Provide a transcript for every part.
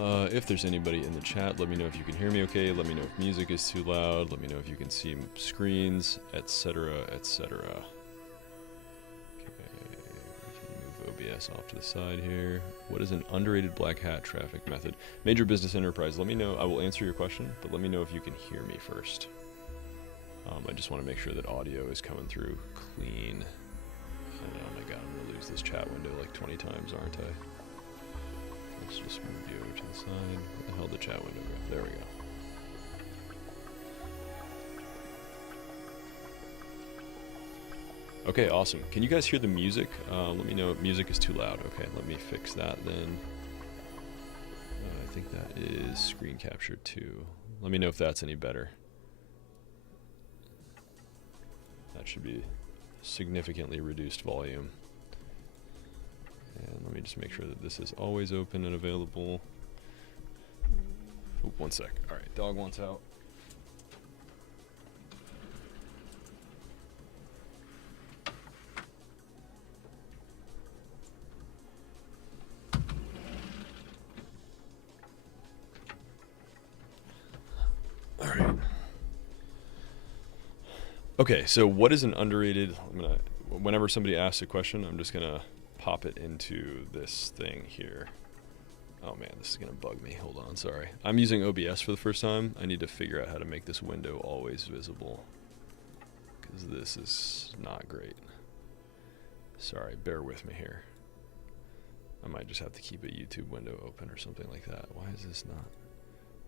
If there's anybody in the chat, let me know if you can hear me okay. Let me know if music is too loud. Let me know if you can see screens, etc., etc. Okay, we can move OBS off to the side here. What is an underrated black hat traffic method? Major business enterprise. Let me know. I will answer your question, but let me know if you can hear me first. I just want to make sure that audio is coming through clean. And oh my god, I'm going to lose this chat window like 20 times, aren't I? Let's just move you over to the side. Where the hell did the chat window go? There we go. Okay, awesome. Can you guys hear the music? Let me know if music is too loud. Okay, let me fix that then. I think that is screen capture too. Let me know if that's any better. That should be significantly reduced volume. And let me just make sure that this is always open and available. Oop, one sec. All right, dog wants out. All right. Okay, so what is an underrated? Whenever somebody asks a question, I'm just gonna pop it into this thing here. Oh man, this is gonna bug me. Hold on, sorry. I'm using OBS for the first time. I need to figure out how to make this window always visible, because this is not great. Sorry, bear with me here. I might just have to keep a YouTube window open or something like that. Why is this not?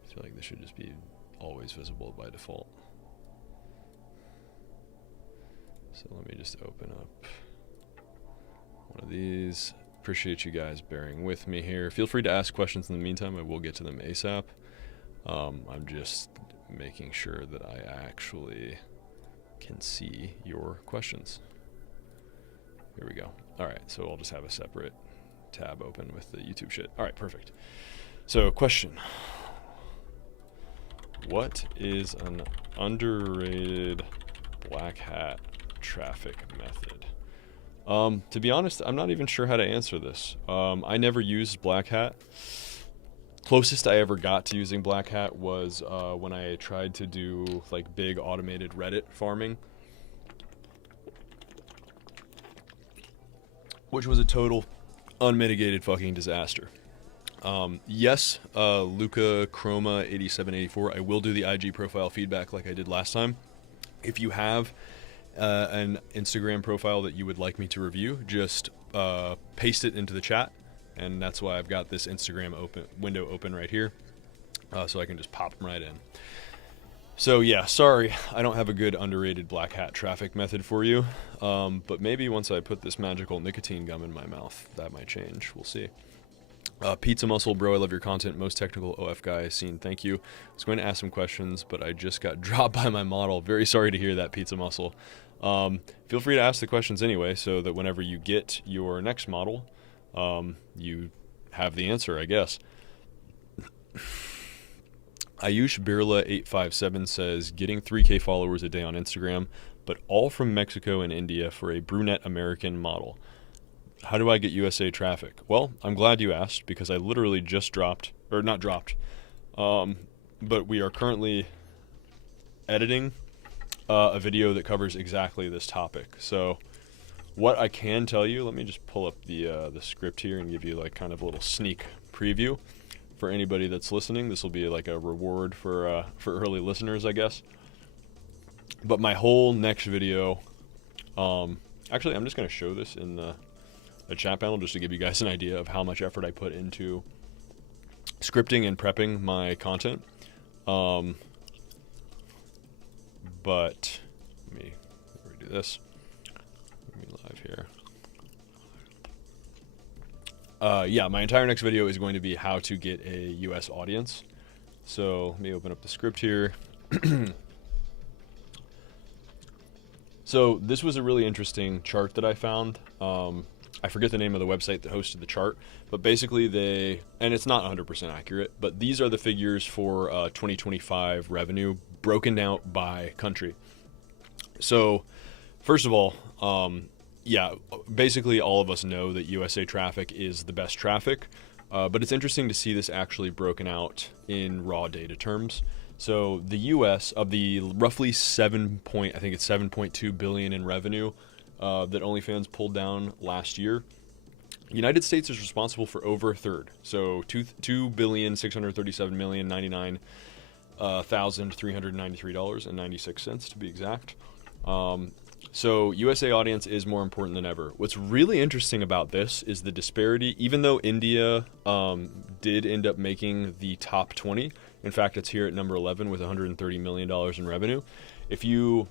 I feel like this should just be always visible by default. So let me just open up one of these. Appreciate you guys bearing with me here. Feel free to ask questions in the meantime. I will get to them ASAP. I'm just making sure that I actually can see your questions. Here we go. All right, so I'll just have a separate tab open with the YouTube shit. All right, perfect. So question. What is an underrated black hat traffic method? To be honest, I'm not even sure how to answer this. I never used black hat. Closest I ever got to using black hat was when I tried to do like big automated Reddit farming, which was a total unmitigated fucking disaster. Yes, Luca Chroma 8784, I will do the IG profile feedback like I did last time. If you have an Instagram profile that you would like me to review, just paste it into the chat, and that's why I've got this Instagram window open right here, so I can just pop them right in. So yeah, sorry, I don't have a good underrated black hat traffic method for you, but maybe once I put this magical nicotine gum in my mouth, that might change. We'll see. Pizza Muscle, bro, I love your content. Most technical OF guy I've seen. Thank you. I was going to ask some questions, but I just got dropped by my model. Very sorry to hear that, Pizza Muscle. Feel free to ask the questions anyway, so that whenever you get your next model, you have the answer, I guess. Ayush Birla 857 says, getting 3K followers a day on Instagram, but all from Mexico and India for a brunette American model. How do I get USA traffic? Well, I'm glad you asked, because I literally just dropped, or not dropped, but we are currently editing a video that covers exactly this topic. So what I can tell you, let me just pull up the script here and give you like kind of a little sneak preview for anybody that's listening. This will be like a reward for early listeners, I guess. But my whole next video, actually, I'm just going to show this in the chat panel just to give you guys an idea of how much effort I put into scripting and prepping my content. But let me redo this. Let me live here. Yeah, my entire next video is going to be how to get a US audience. So let me open up the script here. So this was a really interesting chart that I found. I forget the name of the website that hosted the chart, but basically and it's not 100% accurate, but these are the figures for 2025 revenue broken out by country. So first of all, yeah, basically all of us know that USA traffic is the best traffic. But it's interesting to see this actually broken out in raw data terms. So the U.S. of the roughly I think it's 7.2 billion in revenue that OnlyFans pulled down last year. United States is responsible for over a third. So 2,637,099,393.96 to be exact. So USA audience is more important than ever. What's really interesting about this is the disparity. Even though India did end up making the top 20, in fact, it's here at number 11 with $130 million in revenue. If you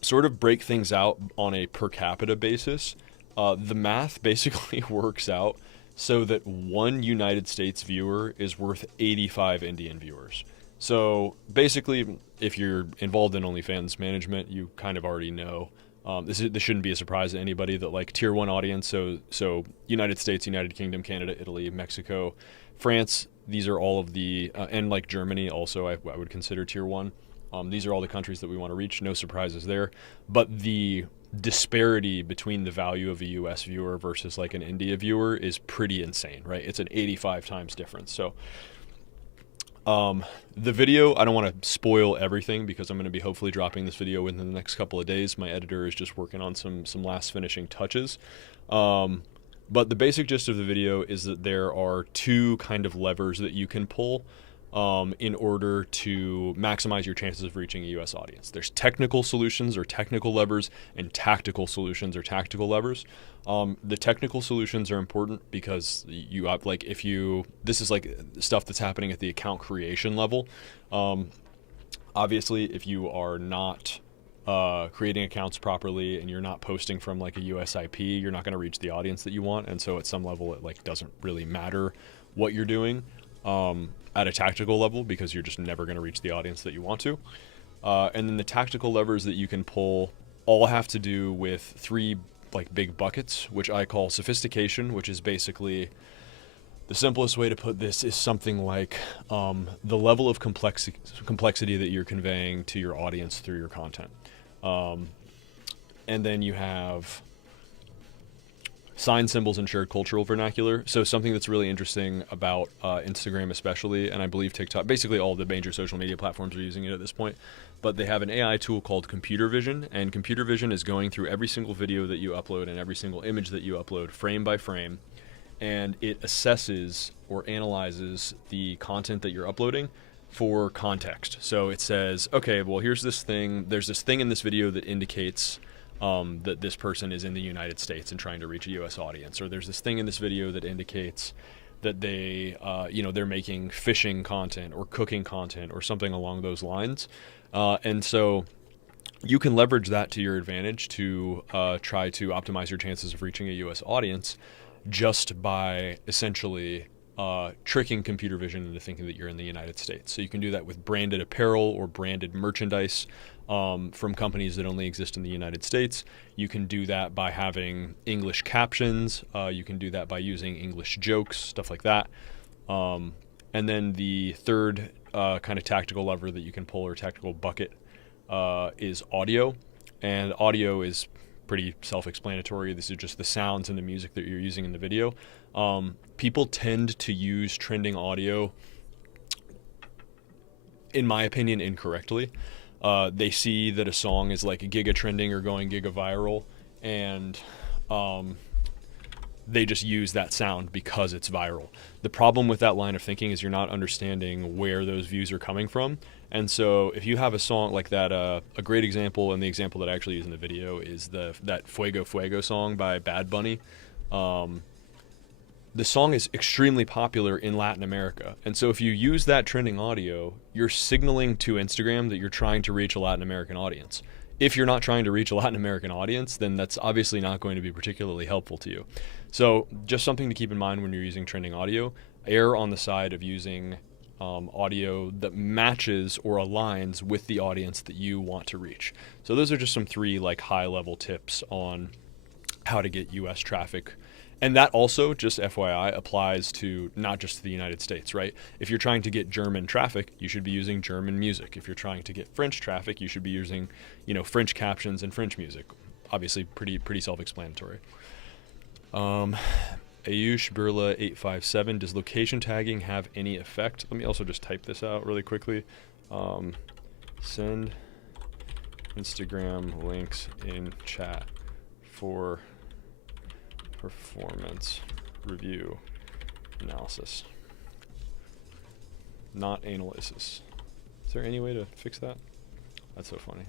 sort of break things out on a per capita basis, the math basically works out so that one United States viewer is worth 85 Indian viewers. So basically, if you're involved in OnlyFans management, you kind of already know. This shouldn't be a surprise to anybody that like tier 1 audience. So United States, United Kingdom, Canada, Italy, Mexico, France. These are all of the and like Germany also I would consider tier 1. These are all the countries that we want to reach. No surprises there. But the disparity between the value of a US viewer versus like an India viewer is pretty insane, right? It's an 85 times difference. So the video, I don't want to spoil everything because I'm going to be hopefully dropping this video within the next couple of days. My editor is just working on some last finishing touches. But the basic gist of the video is that there are two kind of levers that you can pull in order to maximize your chances of reaching a US audience. There's technical solutions or technical levers and tactical solutions or tactical levers. The technical solutions are important because you like this is like stuff that's happening at the account creation level. Obviously, if you are not creating accounts properly and you're not posting from like a US IP, you're not going to reach the audience that you want. And so at some level, it like doesn't really matter what you're doing at a tactical level because you're just never going to reach the audience that you want to. And then the tactical levers that you can pull all have to do with three like big buckets, which I call sophistication, which is basically the simplest way to put this is something like the level of complexity that you're conveying to your audience through your content. And then you have sign symbols and shared cultural vernacular. So something that's really interesting about Instagram especially, and I believe TikTok, basically all the major social media platforms are using it at this point, but they have an AI tool called computer vision, and computer vision is going through every single video that you upload and every single image that you upload frame by frame, and it assesses or analyzes the content that you're uploading for context. So it says, okay, well, here's this thing. There's this thing in this video that indicates that this person is in the United States and trying to reach a U.S. audience. Or there's this thing in this video that indicates that they, they're making fishing content or cooking content or something along those lines. And so you can leverage that to your advantage to try to optimize your chances of reaching a U.S. audience just by essentially tricking computer vision into thinking that you're in the United States. So you can do that with branded apparel or branded merchandise from companies that only exist in the United States. You can do that by having English captions. You can do that by using English jokes, stuff like that. And then the third kind of tactical lever that you can pull or tactical bucket is audio. And audio is pretty self-explanatory. This is just the sounds and the music that you're using in the video. People tend to use trending audio, in my opinion, incorrectly. They see that a song is like giga trending or going giga viral, and they just use that sound because it's viral. The problem with that line of thinking is you're not understanding where those views are coming from. And so if you have a song like that, a great example, and the example that I actually use in the video is that Fuego Fuego song by Bad Bunny. The song is extremely popular in Latin America. And so if you use that trending audio, you're signaling to Instagram that you're trying to reach a Latin American audience. If you're not trying to reach a Latin American audience, then that's obviously not going to be particularly helpful to you. So just something to keep in mind when you're using trending audio, err on the side of using audio that matches or aligns with the audience that you want to reach. So those are just some three like high level tips on how to get US traffic. And that also, just FYI, applies to not just the United States, right? If you're trying to get German traffic, you should be using German music. If you're trying to get French traffic, you should be using, French captions and French music. Obviously, pretty self-explanatory. And Ayush Birla 857, does location tagging have any effect? Let me also just type this out really quickly. Send Instagram links in chat for performance review analysis, not analysis. Is there any way to fix that? That's so funny.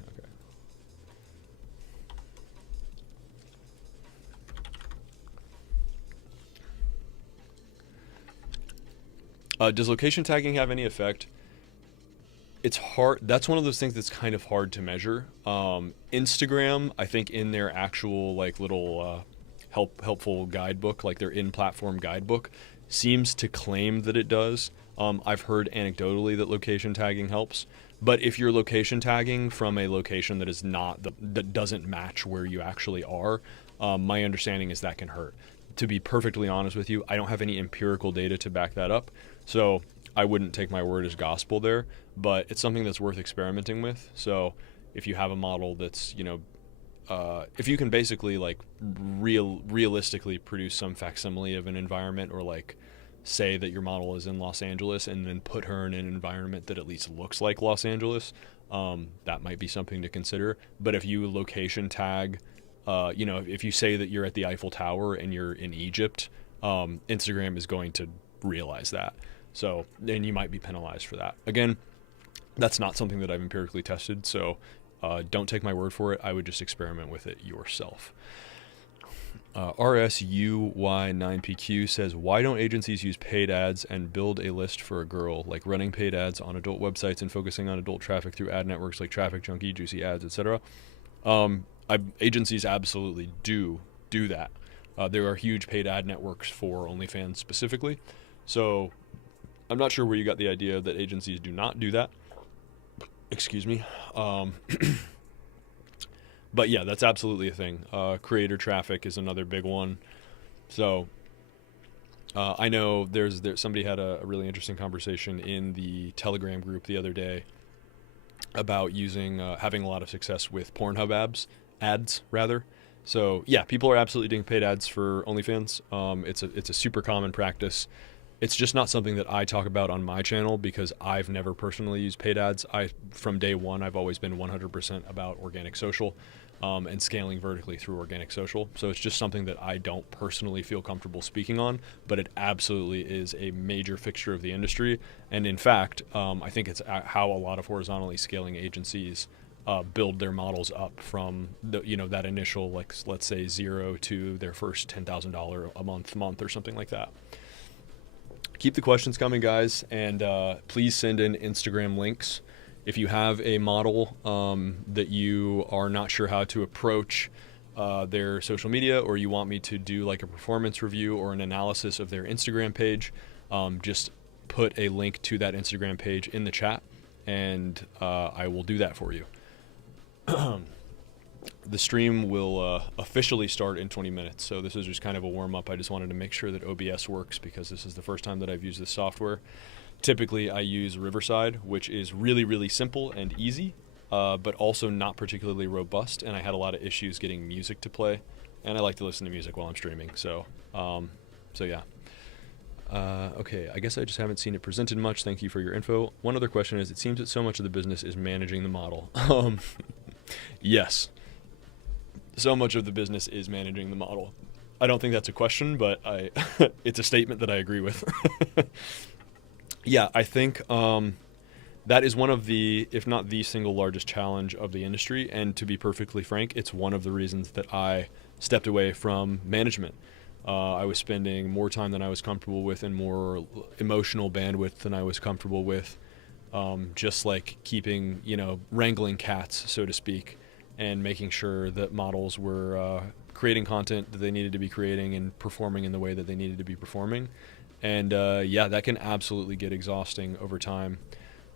Okay. Does location tagging have any effect? It's hard. That's one of those things that's kind of hard to measure. Instagram, I think in their actual like little helpful guidebook, like their in-platform guidebook, seems to claim that it does. I've heard anecdotally that location tagging helps, but if you're location tagging from a location that is not that doesn't match where you actually are, my understanding is that can hurt. To be perfectly honest with you, I don't have any empirical data to back that up, so I wouldn't take my word as gospel there, but it's something that's worth experimenting with. So if you have a model that's, if you can basically like realistically produce some facsimile of an environment, or like say that your model is in Los Angeles and then put her in an environment that at least looks like Los Angeles, that might be something to consider. But if you location tag, if you say that you're at the Eiffel Tower and you're in Egypt, Instagram is going to realize that. So then you might be penalized for that. Again, that's not something that I've empirically tested, so don't take my word for it. I would just experiment with it yourself. RSUY9PQ says, why don't agencies use paid ads and build a list for a girl, like running paid ads on adult websites and focusing on adult traffic through ad networks like Traffic Junkie, Juicy Ads, etc.? Agencies absolutely do that. There are huge paid ad networks for OnlyFans specifically. So I'm not sure where you got the idea that agencies do not do that. Excuse me. But yeah, that's absolutely a thing. Creator traffic is another big one. So I know there's somebody had a really interesting conversation in the Telegram group the other day about using having a lot of success with Pornhub ads rather. So yeah, people are absolutely doing paid ads for OnlyFans. It's a super common practice. It's just not something that I talk about on my channel because I've never personally used paid ads. From day one, I've always been 100% about organic social and scaling vertically through organic social. So it's just something that I don't personally feel comfortable speaking on, but it absolutely is a major fixture of the industry. And in fact, I think it's how a lot of horizontally scaling agencies build their models up from that initial, like, let's say 0 to their first $10,000 a month or something like that. Keep the questions coming, guys, and please send in Instagram links. If you have a model that you are not sure how to approach their social media, or you want me to do like a performance review or an analysis of their Instagram page, just put a link to that Instagram page in the chat, and I will do that for you. The stream will officially start in 20 minutes, so this is just kind of a warm-up. I just wanted to make sure that OBS works because this is the first time that I've used this software. Typically, I use Riverside, which is really, really simple and easy, but also not particularly robust, and I had a lot of issues getting music to play, and I like to listen to music while I'm streaming, so yeah. Okay, I guess I just haven't seen it presented much. Thank you for your info. One other question is, it seems that so much of the business is managing the model. Yes. So much of the business is managing the model. I don't think that's a question, but it's a statement that I agree with. Yeah, I think that is one of the, if not the single largest challenge of the industry. And to be perfectly frank, it's one of the reasons that I stepped away from management. I was spending more time than I was comfortable with and more emotional bandwidth than I was comfortable with. Just like keeping, wrangling cats, so to speak, and making sure that models were creating content that they needed to be creating and performing in the way that they needed to be performing. And yeah, that can absolutely get exhausting over time.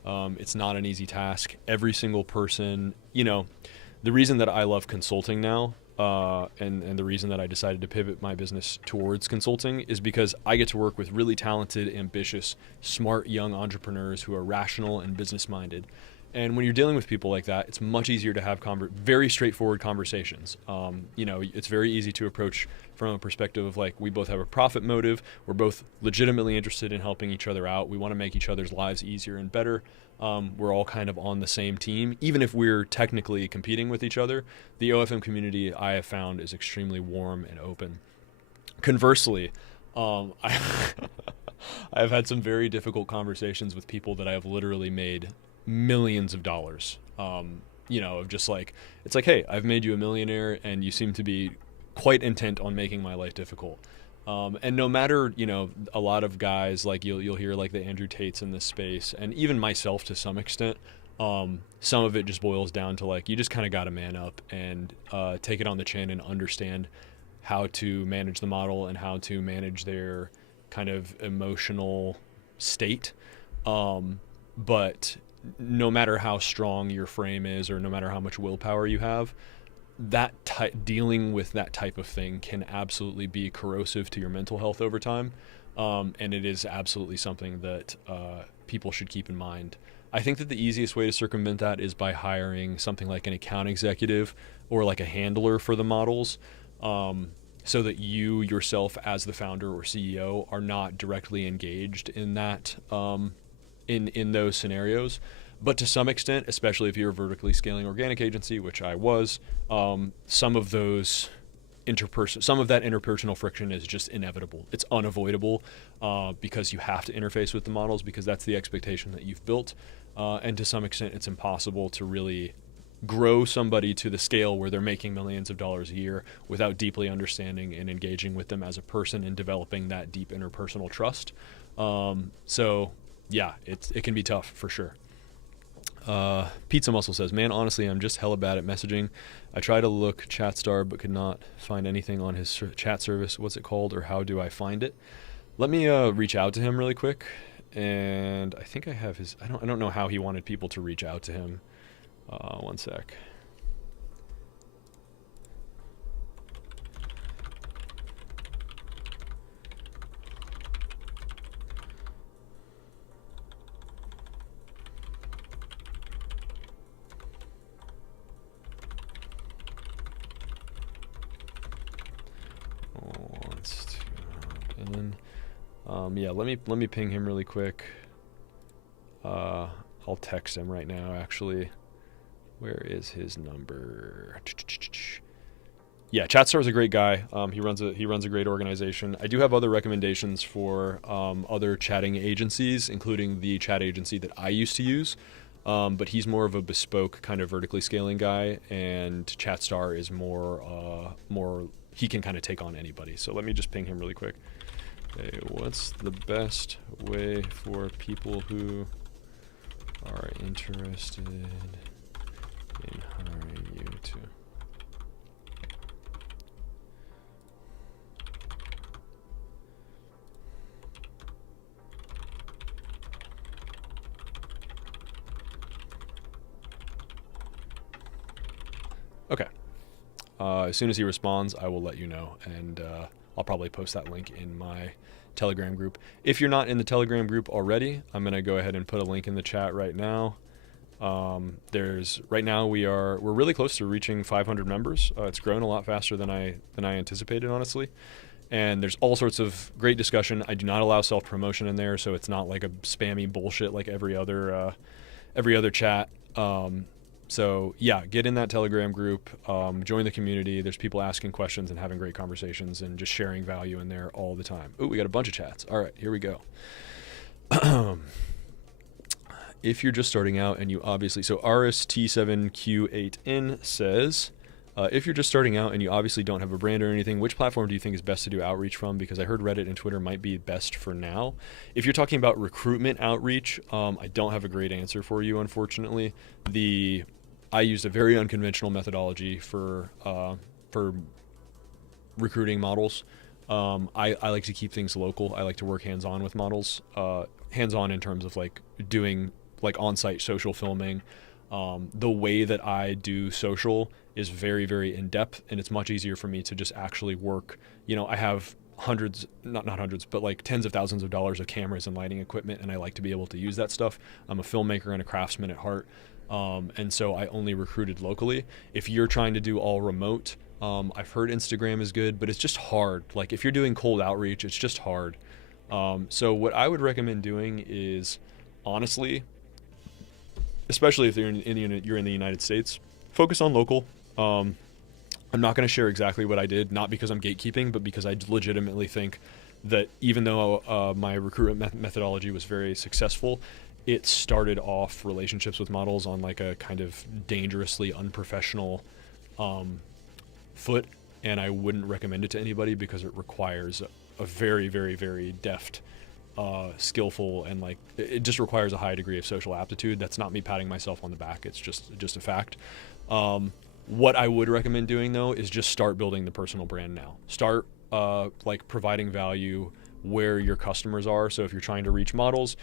It's not an easy task. Every single person, the reason that I love consulting now, and the reason that I decided to pivot my business towards consulting is because I get to work with really talented, ambitious, smart young entrepreneurs who are rational and business minded. And when you're dealing with people like that, it's much easier to have very straightforward conversations. It's very easy to approach from a perspective of like, we both have a profit motive. We're both legitimately interested in helping each other out. We want to make each other's lives easier and better. We're all kind of on the same team, even if we're technically competing with each other. The OFM community, I have found, is extremely warm and open. Conversely, I've had some very difficult conversations with people that I have literally made millions of dollars. Of just like, it's like, hey, I've made you a millionaire and you seem to be quite intent on making my life difficult. And no matter, a lot of guys, like you'll hear like the Andrew Tates in this space, and even myself to some extent, some of it just boils down to like, you just kind of got to man up and take it on the chin and understand how to manage the model and how to manage their kind of emotional state. But no matter how strong your frame is, or no matter how much willpower you have, dealing with that type of thing can absolutely be corrosive to your mental health over time. And it is absolutely something that people should keep in mind. I think that the easiest way to circumvent that is by hiring something like an account executive or like a handler for the models, so that you yourself as the founder or CEO are not directly engaged in that, in those scenarios. But to some extent, especially if you're a vertically scaling organic agency, which I was, some of that interpersonal friction is just inevitable. It's unavoidable, because you have to interface with the models, because that's the expectation that you've built. And to some extent, it's impossible to really grow somebody to the scale where they're making millions of dollars a year without deeply understanding and engaging with them as a person and developing that deep interpersonal trust. So yeah, it can be tough for sure. Pizza Muscle says, man, honestly, I'm just hella bad at messaging. I try to look ChatStar, but could not find anything on his chat service. What's it called, or how do I find it? Let me reach out to him really quick. And I think I have his, I don't know how he wanted people to reach out to him. One sec. Let me ping him really quick. I'll text him right now, actually. Where is his number? Yeah, ChatStar is a great guy. He runs a great organization. I do have other recommendations for other chatting agencies, including the chat agency that I used to use. But he's more of a bespoke kind of vertically scaling guy, and ChatStar is more he can kind of take on anybody. So let me just ping him really quick. Hey, what's the best way for people who are interested in hiring you to? Okay. As soon as he responds, I will let you know, and I'll probably post that link in my Telegram group. If you're not in the Telegram group already, I'm going to go ahead and put a link in the chat right now. Right now we're really close to reaching 500 members. It's grown a lot faster than I anticipated, honestly. And there's all sorts of great discussion. I do not allow self-promotion in there, so it's not like a spammy bullshit like every other chat. So yeah, get in that Telegram group, join the community. There's people asking questions and having great conversations and just sharing value in there all the time. Ooh, we got a bunch of chats. All right, here we go. If you're just starting out and you obviously, so RST7Q8N says, if you're just starting out and you obviously don't have a brand or anything, which platform do you think is best to do outreach from? Because I heard Reddit and Twitter might be best for now. If you're talking about recruitment outreach, I don't have a great answer for you, unfortunately. I used a very unconventional methodology for recruiting models. I like to keep things local. I like to work hands-on with models, hands-on in terms of like doing like on-site social filming. The way that I do social is very, very in-depth, and it's much easier for me to just actually work. I have hundreds, not hundreds, but like tens of thousands of dollars of cameras and lighting equipment, and I like to be able to use that stuff. I'm a filmmaker and a craftsman at heart. And so I only recruited locally. If you're trying to do all remote, I've heard Instagram is good, but it's just hard. Like if you're doing cold outreach, it's just hard. So what I would recommend doing is, honestly, especially if you're in the United States, focus on local. I'm not going to share exactly what I did, not because I'm gatekeeping, but because I legitimately think that even though my recruitment methodology was very successful, it started off relationships with models on like a kind of dangerously unprofessional foot, and I wouldn't recommend it to anybody because it requires a very, very, very deft, skillful, and like it just requires a high degree of social aptitude. That's not me patting myself on the back. It's just a fact. What I would recommend doing though is just start building the personal brand now. Start like providing value where your customers are. So if you're trying to reach models,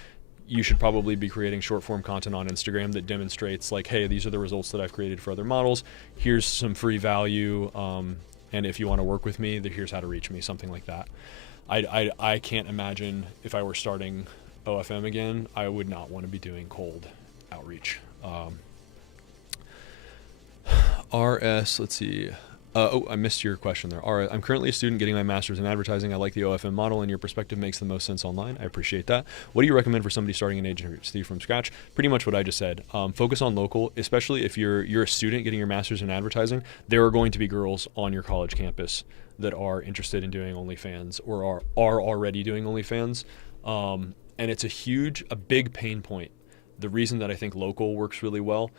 you should probably be creating short form content on Instagram that demonstrates like, hey, these are the results that I've created for other models. Here's some free value. And if you want to work with me, here's how to reach me, something like that. I can't imagine if I were starting OFM again, I would not want to be doing cold outreach. RS, let's see. I missed your question there. I'm currently a student getting my master's in advertising. I like the OFM model, and your perspective makes the most sense online. I appreciate that. What do you recommend for somebody starting an agency from scratch? Pretty much what I just said. Focus on local, especially if you're a student getting your master's in advertising. There are going to be girls on your college campus that are interested in doing OnlyFans or are already doing OnlyFans. And it's a big pain point. The reason that I think local works really well,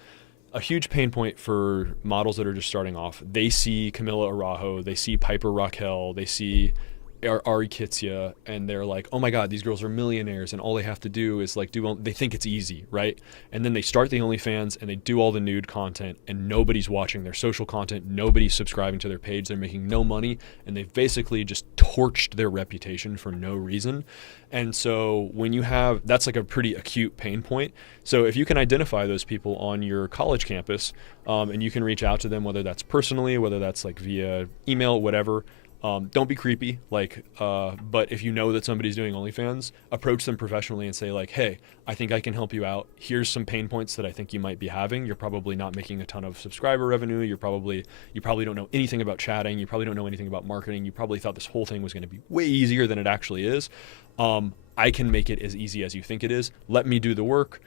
a huge pain point for models that are just starting off. They see Camilla Araujo, they see Piper Raquel, they see Ari Kitsia, and they're like, oh my God, these girls are millionaires, and all they have to do is like they think it's easy, right? And then they start the OnlyFans and they do all the nude content, and nobody's watching their social content, nobody's subscribing to their page, they're making no money, and they've basically just torched their reputation for no reason. And so when you have, that's like a pretty acute pain point. So if you can identify those people on your college campus, and you can reach out to them, whether that's personally, whether that's like via email, whatever, don't be creepy, but if you know that somebody's doing OnlyFans, approach them professionally and say like, hey, I think I can help you out. Here's some pain points that I think you might be having. You're probably not making a ton of subscriber revenue. You probably don't know anything about chatting. You probably don't know anything about marketing. You probably thought this whole thing was going to be way easier than it actually is. I can make it as easy as you think it is. Let me do the work.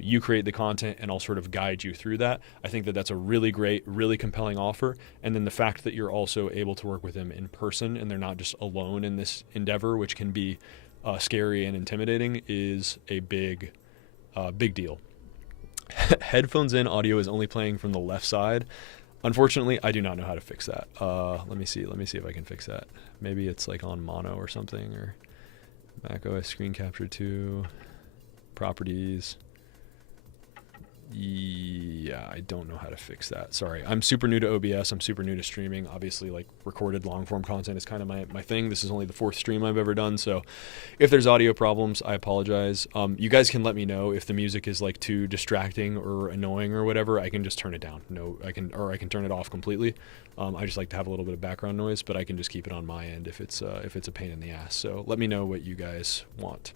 You create the content and I'll sort of guide you through that. I think that that's a really great, really compelling offer. And then the fact that you're also able to work with them in person and they're not just alone in this endeavor, which can be scary and intimidating, is a big deal. Headphones in, audio is only playing from the left side. Unfortunately, I do not know how to fix that. Let me see if I can fix that. Maybe it's like on mono or something, or macOS screen capture 2, properties. Yeah, I don't know how to fix that. Sorry. I'm super new to OBS. I'm super new to streaming. Obviously, like recorded long form content is kind of my thing. This is only the 4th stream I've ever done. So if there's audio problems, I apologize. You guys can let me know if the music is like too distracting or annoying or whatever. I can just turn it down. I can turn it off completely. I just like to have a little bit of background noise, but I can just keep it on my end if it's a pain in the ass. So let me know what you guys want.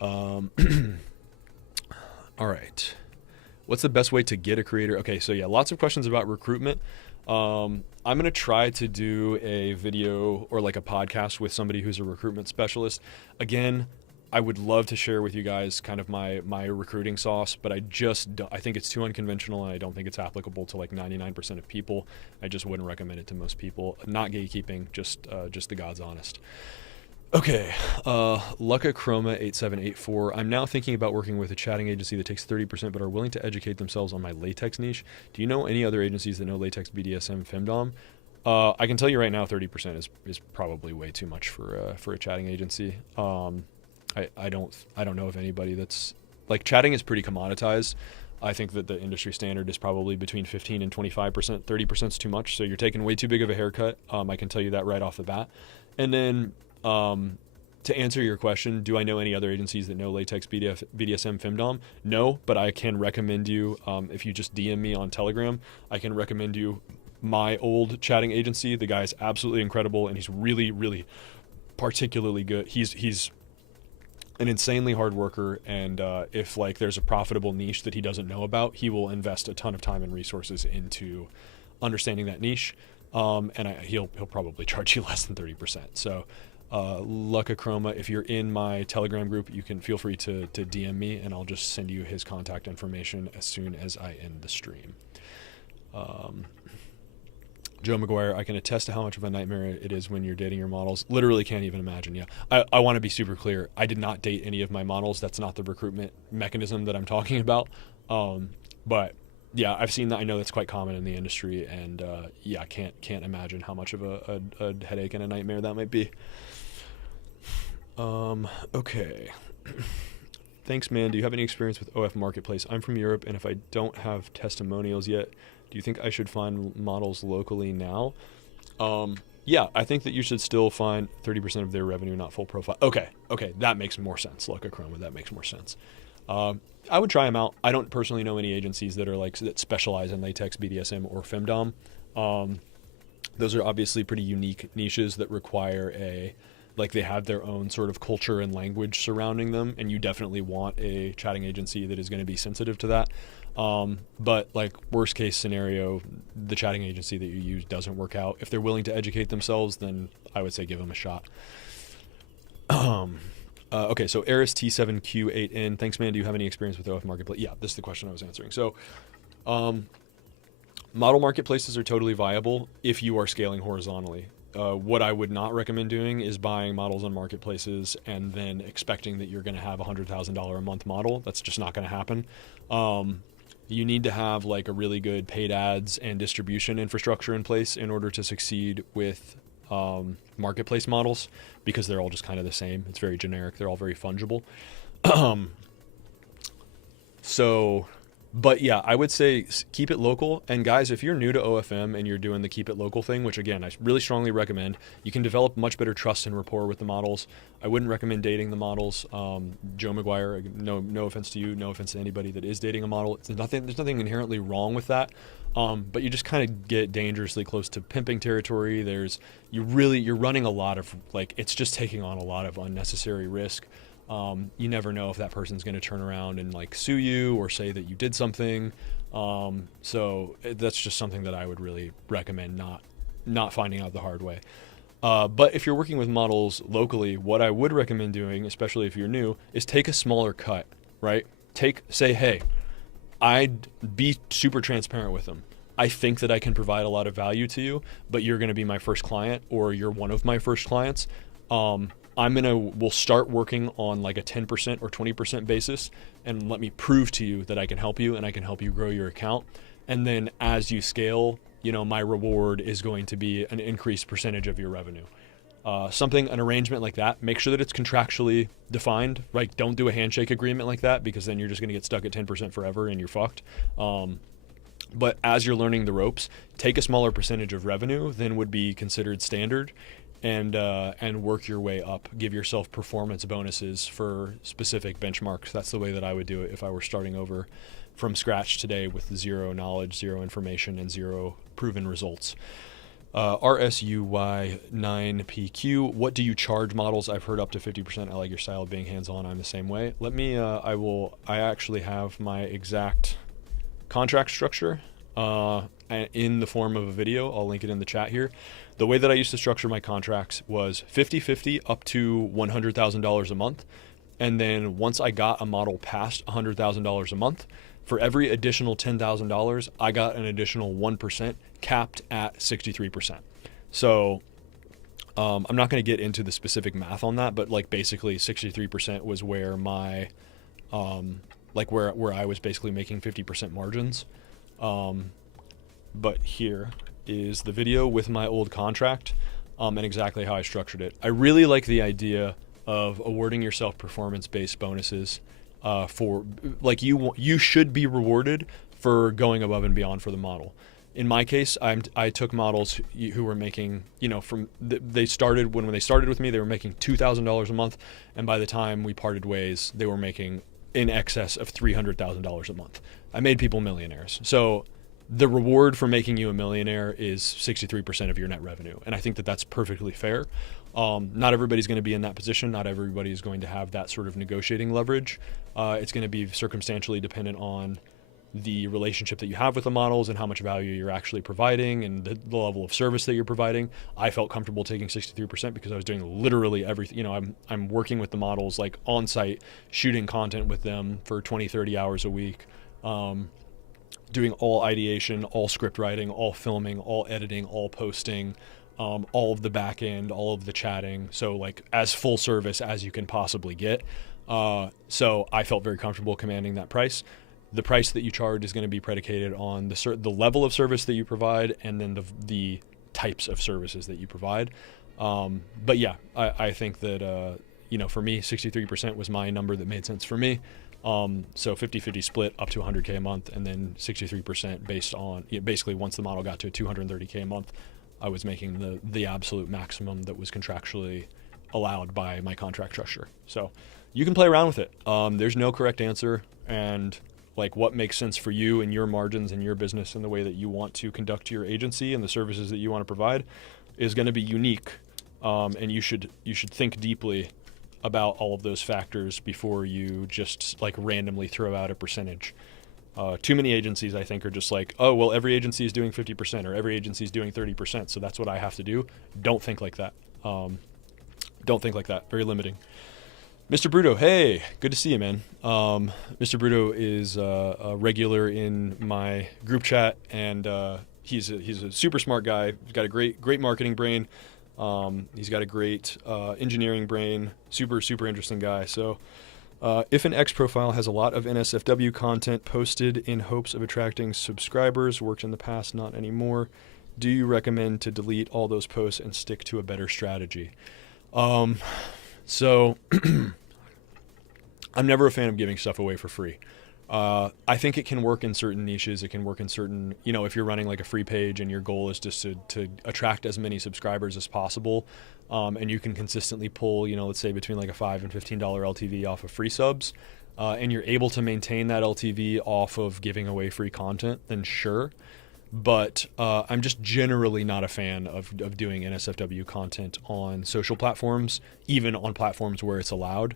All right. What's the best way to get a creator? Okay, so yeah, lots of questions about recruitment. I'm going to try to do a video or like a podcast with somebody who's a recruitment specialist. Again, I would love to share with you guys kind of my recruiting sauce, but I think it's too unconventional and I don't think it's applicable to like 99% of people. I just wouldn't recommend it to most people. Not gatekeeping, just the God's honest. Okay, Lucca Chroma 8784. I'm now thinking about working with a chatting agency that takes 30% but are willing to educate themselves on my latex niche. Do you know any other agencies that know latex, BDSM, femdom? I can tell you right now 30% is probably way too much for a chatting agency. I don't know of anybody that's like, chatting is pretty commoditized. I think that the industry standard is probably between 15 and 25%. 30% is too much, so you're taking way too big of a haircut. I can tell you that right off the bat. And then to answer your question, do I know any other agencies that know latex, BDSM, femdom? No, but I can recommend you, if you just DM me on Telegram, I can recommend you my old chatting agency. The guy is absolutely incredible, and he's really, really particularly good. He's an insanely hard worker, and if like there's a profitable niche that he doesn't know about, he will invest a ton of time and resources into understanding that niche, and he'll probably charge you less than 30%. So Luca Chroma, if you're in my Telegram group, you can feel free to DM me, and I'll just send you his contact information as soon as I end the stream. Joe McGuire, I can attest to how much of a nightmare it is when you're dating your models. Literally can't even imagine. Yeah, I want to be super clear. I did not date any of my models. That's not the recruitment mechanism that I'm talking about. But yeah, I've seen that. I know that's quite common in the industry, and yeah, can't imagine how much of a headache and a nightmare that might be. Okay. Thanks, man. Do you have any experience with OF Marketplace? I'm from Europe, and if I don't have testimonials yet, do you think I should find models locally now? Yeah, I think that you should still find 30% of their revenue, not full profile. Okay, that makes more sense. Luca Chroma, that makes more sense. I would try them out. I don't personally know any agencies that are that specialize in latex, BDSM, or femdom. Those are obviously pretty unique niches that require they have their own sort of culture and language surrounding them, and you definitely want a chatting agency that is going to be sensitive to that. But like worst case scenario, the chatting agency that you use doesn't work out. If they're willing to educate themselves, then I would say give them a shot. Okay, so Eris T7Q8N, thanks, man. Do you have any experience with OF Marketplace? Yeah, this is the question I was answering. So, model marketplaces are totally viable if you are scaling horizontally. What I would not recommend doing is buying models on marketplaces and then expecting that you're going to have a $100,000 a month model. That's just not going to happen. You need to have like a really good paid ads and distribution infrastructure in place in order to succeed with marketplace models, because they're all just kind of the same. It's very generic. They're all very fungible. But yeah, I would say keep it local. And guys, if you're new to OFM and you're doing the keep it local thing, which again, I really strongly recommend, you can develop much better trust and rapport with the models. I wouldn't recommend dating the models. Joe McGuire, no offense to you, no offense to anybody that is dating a model. There's nothing inherently wrong with that. But you just kind of get dangerously close to pimping territory. You're running a lot of, it's just taking on a lot of unnecessary risk. You never know if that person's going to turn around and sue you or say that you did something. So that's just something that I would really recommend not finding out the hard way. But if you're working with models locally, what I would recommend doing, especially if you're new, is take a smaller cut, right? Say, hey, I'd be super transparent with them. I think that I can provide a lot of value to you, but you're going to be my first client, or you're one of my first clients. We'll start working on a 10% or 20% basis, and let me prove to you that I can help you and I can help you grow your account. And then as you scale, my reward is going to be an increased percentage of your revenue. An arrangement like that, make sure that it's contractually defined. Don't do a handshake agreement like that, because then you're just going to get stuck at 10% forever and you're fucked. But as you're learning the ropes, take a smaller percentage of revenue than would be considered standard, and work your way up. Give yourself performance bonuses for specific benchmarks. That's the way that I would do it if I were starting over from scratch today with zero knowledge, zero information, and zero proven results. RSUY9PQ, what do you charge models? I've heard up to 50%. I like your style of being hands-on. I'm the same way. I actually have my exact contract structure in the form of a video. I'll link it in the chat here. The way that I used to structure my contracts was 50-50 up to $100,000 a month. And then once I got a model past $100,000 a month, for every additional $10,000, I got an additional 1% capped at 63%. So I'm not going to get into the specific math on that, but basically 63% was where my, where I was basically making 50% margins. But here is the video with my old contract, and exactly how I structured it. I really like the idea of awarding yourself performance-based bonuses. You should be rewarded for going above and beyond for the model. In my case, I took models who were making, when they started with me, they were making $2,000 a month, and by the time we parted ways, they were making in excess of $300,000 a month. I made people millionaires. So the reward for making you a millionaire is 63% of your net revenue. And I think that that's perfectly fair. Not everybody's going to be in that position. Not everybody is going to have that sort of negotiating leverage. It's going to be circumstantially dependent on the relationship that you have with the models and how much value you're actually providing and the level of service that you're providing. I felt comfortable taking 63% because I was doing literally everything. I'm working with the models like on site, shooting content with them for 20, 30 hours a week, doing all ideation, all script writing, all filming, all editing, all posting, all of the back end, all of the chatting. So like as full service as you can possibly get. So I felt very comfortable commanding that price. The price that you charge is going to be predicated on the level of service that you provide and then the types of services that you provide. But yeah, I think that, for me, 63% was my number that made sense for me. So 50-50 split up to 100K a month, and then 63% based on, basically once the model got to 230K a month, I was making the absolute maximum that was contractually allowed by my contract structure. So you can play around with it. There's no correct answer, and like what makes sense for you and your margins and your business and the way that you want to conduct your agency and the services that you want to provide is going to be unique. And you should think deeply about all of those factors before you just like randomly throw out a percentage. Too many agencies, I think, are just like, oh, well, every agency is doing 50% or every agency is doing 30%. So that's what I have to do. Don't think like that. Don't think like that. Very limiting. Mr. Bruto, hey, good to see you, man. Mr. Bruto is a regular in my group chat, and he's a super smart guy. He's got a great marketing brain. He's got a great engineering brain. Super interesting guy. So, if an X profile has a lot of NSFW content posted in hopes of attracting subscribers, worked in the past, not anymore, do you recommend to delete all those posts and stick to a better strategy? So I'm never a fan of giving stuff away for free. I think it can work in certain niches. It can work in certain, if you're running like a free page and your goal is just to attract as many subscribers as possible, and you can consistently pull, let's say between like a $5 and $15 LTV off of free subs, and you're able to maintain that LTV off of giving away free content, then sure. But I'm just generally not a fan of doing NSFW content on social platforms, even on platforms where it's allowed.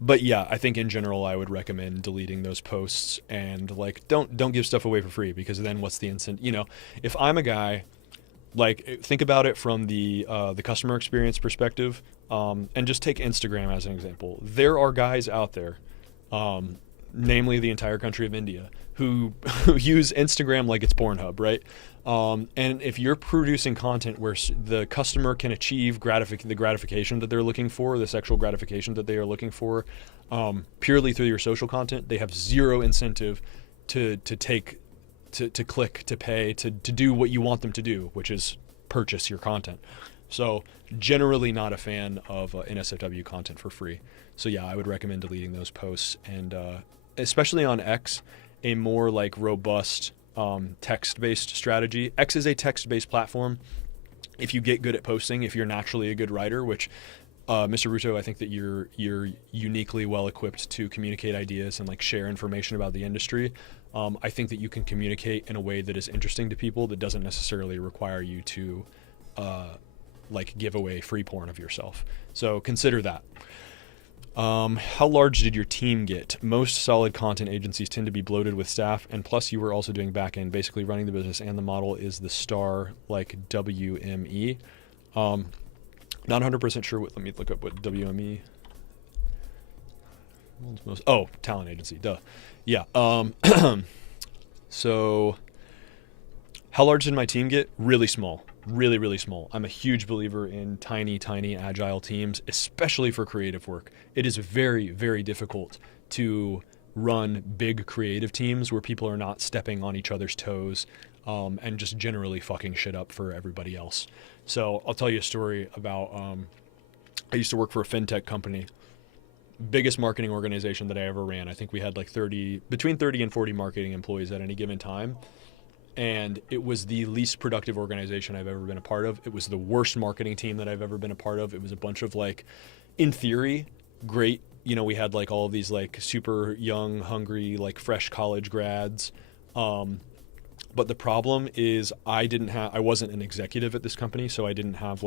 But yeah, I think in general I would recommend deleting those posts and like don't give stuff away for free, because then what's the incentive? If I'm a guy, like think about it from the customer experience perspective, and just take Instagram as an example. There are guys out there, namely the entire country of India, who use Instagram like it's Pornhub, right? And if you're producing content where the customer can achieve the gratification that they're looking for, the sexual gratification that they are looking for, purely through your social content, they have zero incentive to click, to pay, to do what you want them to do, which is purchase your content. So generally not a fan of NSFW content for free. So yeah, I would recommend deleting those posts, and especially on X, a more like robust text-based strategy. X is a text-based platform. If you get good at posting, if you're naturally a good writer, which Mr. Ruto, I think that you're uniquely well equipped to communicate ideas and like share information about the industry. I think that you can communicate in a way that is interesting to people that doesn't necessarily require you to like give away free porn of yourself. So consider that. How large did your team get? Most solid content agencies tend to be bloated with staff, and plus you were also doing back end, basically running the business, and the model is the star like WME. Not 100% sure let me look up what WME. Talent agency, duh. Yeah. So how large did my team get? Really small. Really small. I'm a huge believer in tiny agile teams, especially for creative work. It is very, very difficult to run big creative teams where people are not stepping on each other's toes, and just generally fucking shit up for everybody else. So I'll tell you a story about, I used to work for a fintech company, biggest marketing organization that I ever ran. I think we had like between 30 and 40 marketing employees at any given time. And it was the least productive organization I've ever been a part of. It was the worst marketing team that I've ever been a part of. It was a bunch of like, in theory, great. We had like all of these like super young, hungry, like fresh college grads, But the problem is I wasn't an executive at this company, so I didn't have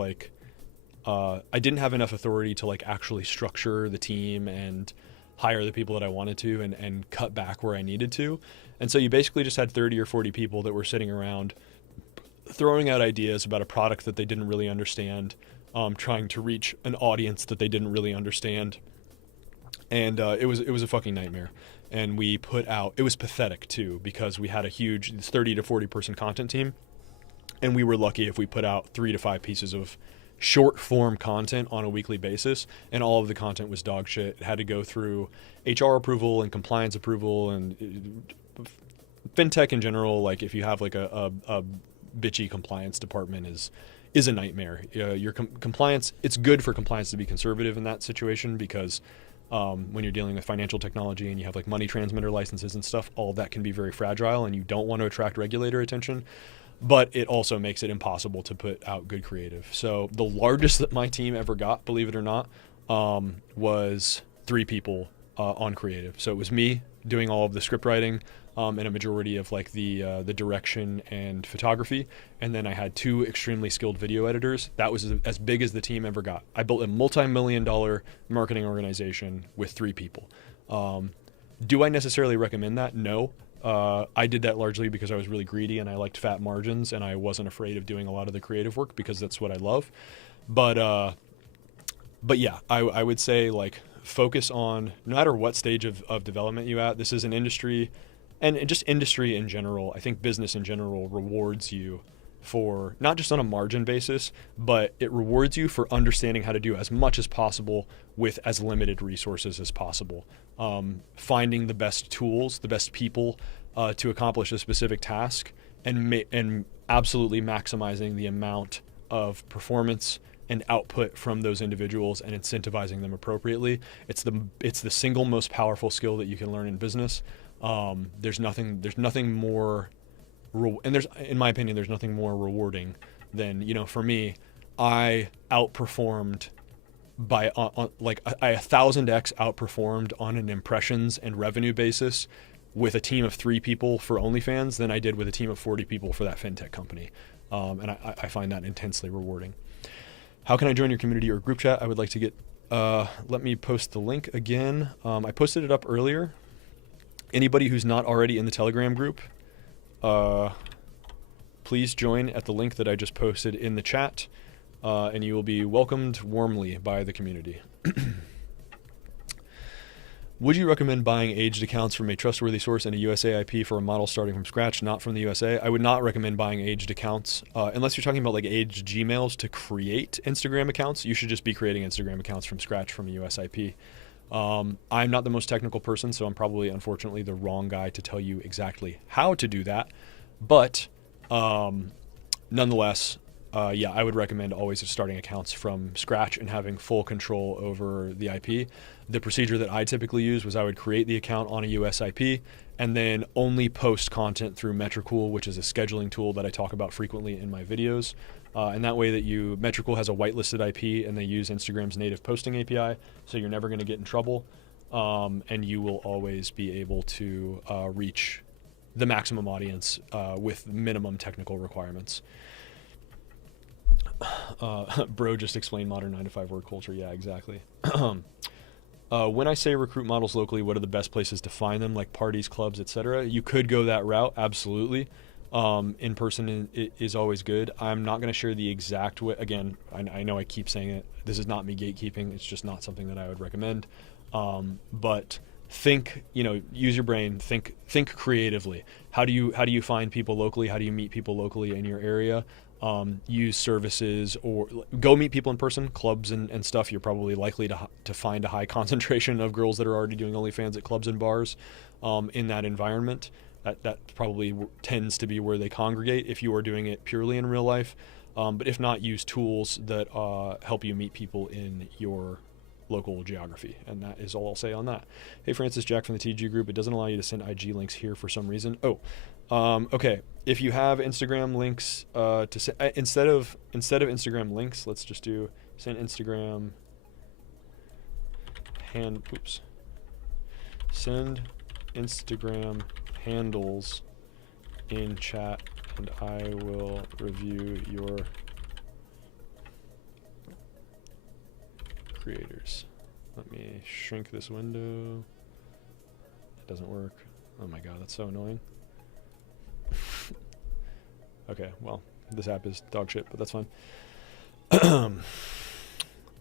enough authority to like actually structure the team and hire the people that I wanted to and cut back where I needed to. And so you basically just had 30 or 40 people that were sitting around throwing out ideas about a product that they didn't really understand, trying to reach an audience that they didn't really understand. And it was a fucking nightmare. And we put out, it was pathetic too, because we had a huge 30 to 40 person content team. And we were lucky if we put out 3 to 5 pieces of short form content on a weekly basis, and all of the content was dog shit. It had to go through HR approval and compliance approval, and fintech in general, like if you have like a bitchy compliance department is a nightmare. Your compliance, it's good for compliance to be conservative in that situation, because when you're dealing with financial technology and you have like money transmitter licenses and stuff, all of that can be very fragile, and you don't want to attract regulator attention. But it also makes it impossible to put out good creative. So the largest that my team ever got, believe it or not, was 3 people on creative. So it was me doing all of the script writing and a majority of like the direction and photography. And then I had 2 extremely skilled video editors. That was as big as the team ever got. I built a multi-million-dollar marketing organization with 3 people. Do I necessarily recommend that? No. I did that largely because I was really greedy and I liked fat margins, and I wasn't afraid of doing a lot of the creative work because that's what I love. But yeah, I would say like focus on, no matter what stage of development you at, this is an industry, and just industry in general, I think business in general rewards you for not just on a margin basis, but it rewards you for understanding how to do as much as possible with as limited resources as possible. Finding the best tools, the best people to accomplish a specific task, and absolutely maximizing the amount of performance and output from those individuals and incentivizing them appropriately. It's the single most powerful skill that you can learn in business. There's nothing more, in my opinion, there's nothing more rewarding than, for me, I outperformed by like I 1,000x outperformed on an impressions and revenue basis with a team of 3 people for OnlyFans than I did with a team of 40 people for that fintech company. And I find that intensely rewarding. How can I join your community or group chat? I would like to get, let me post the link again. I posted it up earlier. Anybody who's not already in the Telegram group, please join at the link that I just posted in the chat, and you will be welcomed warmly by the community. Would you recommend buying aged accounts from a trustworthy source and a USA IP for a model starting from scratch, not from the USA? I would not recommend buying aged accounts unless you're talking about like aged Gmails to create Instagram accounts. You should just be creating Instagram accounts from scratch from a US IP. I'm not the most technical person, so I'm probably, unfortunately, the wrong guy to tell you exactly how to do that. But nonetheless, yeah, I would recommend always just starting accounts from scratch and having full control over the IP. The procedure that I typically use was I would create the account on a US IP and then only post content through Metricool, which is a scheduling tool that I talk about frequently in my videos. And that way Metricool has a whitelisted IP, and they use Instagram's native posting API, so you're never going to get in trouble, and you will always be able to reach the maximum audience with minimum technical requirements. Bro just explained modern 9-to-5 work culture. Yeah, exactly. When I say recruit models locally, what are the best places to find them, like parties, clubs, etc.? You could go that route, absolutely. In person is always good. I'm not going to share the exact way. Again, I know I keep saying it. This is not me gatekeeping. It's just not something that I would recommend. But think, use your brain. Think creatively. How do you find people locally? How do you meet people locally in your area? Use services or go meet people in person, clubs and stuff. You're probably likely to find a high concentration of girls that are already doing OnlyFans at clubs and bars in that environment. That probably tends to be where they congregate if you are doing it purely in real life. But if not, use tools that help you meet people in your local geography. And that is all I'll say on that. Hey, Francis, Jack from the TG group. It doesn't allow you to send IG links here for some reason. Okay. If you have Instagram links to send, instead of Instagram links, let's just do send Instagram send Instagram handles in chat and I will review your creators. Let me shrink this window. It doesn't work. Oh my god, that's so annoying. Okay, well, this app is dog shit, but that's fine.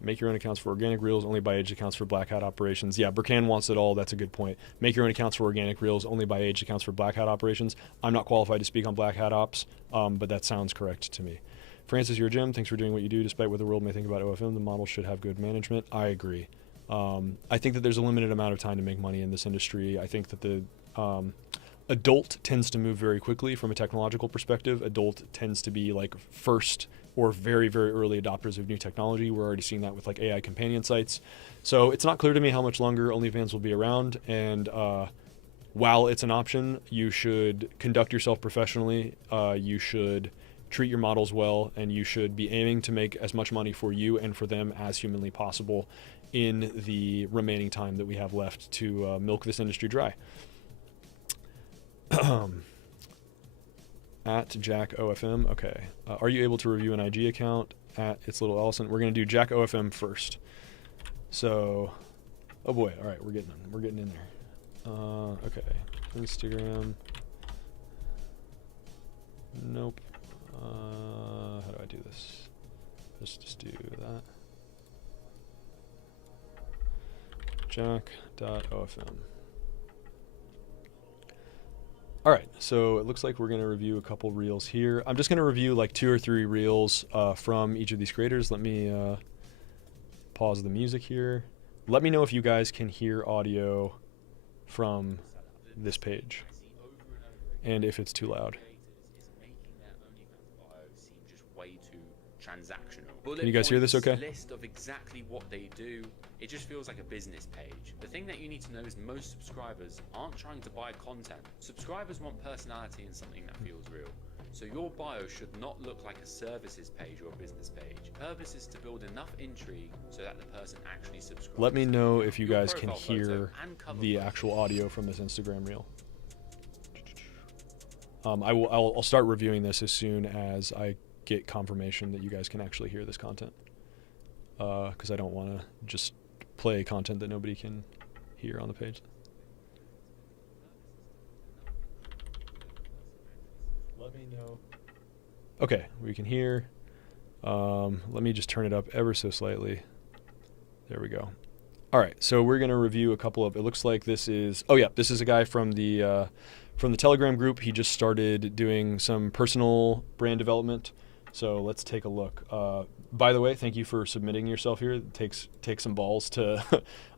Make your own accounts for organic reels, only buy age accounts for black hat operations. Yeah, Burkan wants it all. That's a good point. Make your own accounts for organic reels, only buy age accounts for black hat operations. I'm not qualified to speak on black hat ops, but that sounds correct to me. Francis, you're a gem. Thanks for doing what you do. Despite what the world may think about OFM, the model should have good management. I agree. I think that there's a limited amount of time to make money in this industry. I think that the adult tends to move very quickly from a technological perspective. Adult tends to be like first or very, very early adopters of new technology. We're already seeing that with like AI companion sites. So it's not clear to me how much longer OnlyFans will be around. And while it's an option, you should conduct yourself professionally. You should treat your models well, and you should be aiming to make as much money for you and for them as humanly possible in the remaining time that we have left to milk this industry dry. At Jack OFM. Okay. Are you able to review an IG account at It's Little Ellison? We're going to do Jack OFM first. So, oh boy. All right, we're getting in there. Okay. Instagram. Nope. How do I do this? Let's just do that. Jack.ofm. All right, so it looks like we're going to review a couple reels here. I'm just going to review like 2 or 3 reels from each of these creators. Let me pause the music here. Let me know if you guys can hear audio from this page and if it's too loud. Transactional. Can you guys hear this okay? List of exactly what they do. It just feels like a business page. The thing that you need to know is most subscribers aren't trying to buy content. Subscribers want personality and something that feels real. So your bio should not look like a services page or a business page. The purpose is to build enough intrigue so that the person actually subscribes. Let me know if you guys can hear the actual audio from this Instagram reel. I'll start reviewing this as soon as I get confirmation that you guys can actually hear this content, because I don't want to just play content that nobody can hear on the page. Let me know. Okay, we can hear. Let me just turn it up ever so slightly. There we go. All right, so we're going to review a couple of, it looks like this is, oh yeah, this is a guy from the Telegram group. He just started doing some personal brand development. So let's take a look. By the way, thank you for submitting yourself here. It takes some balls to,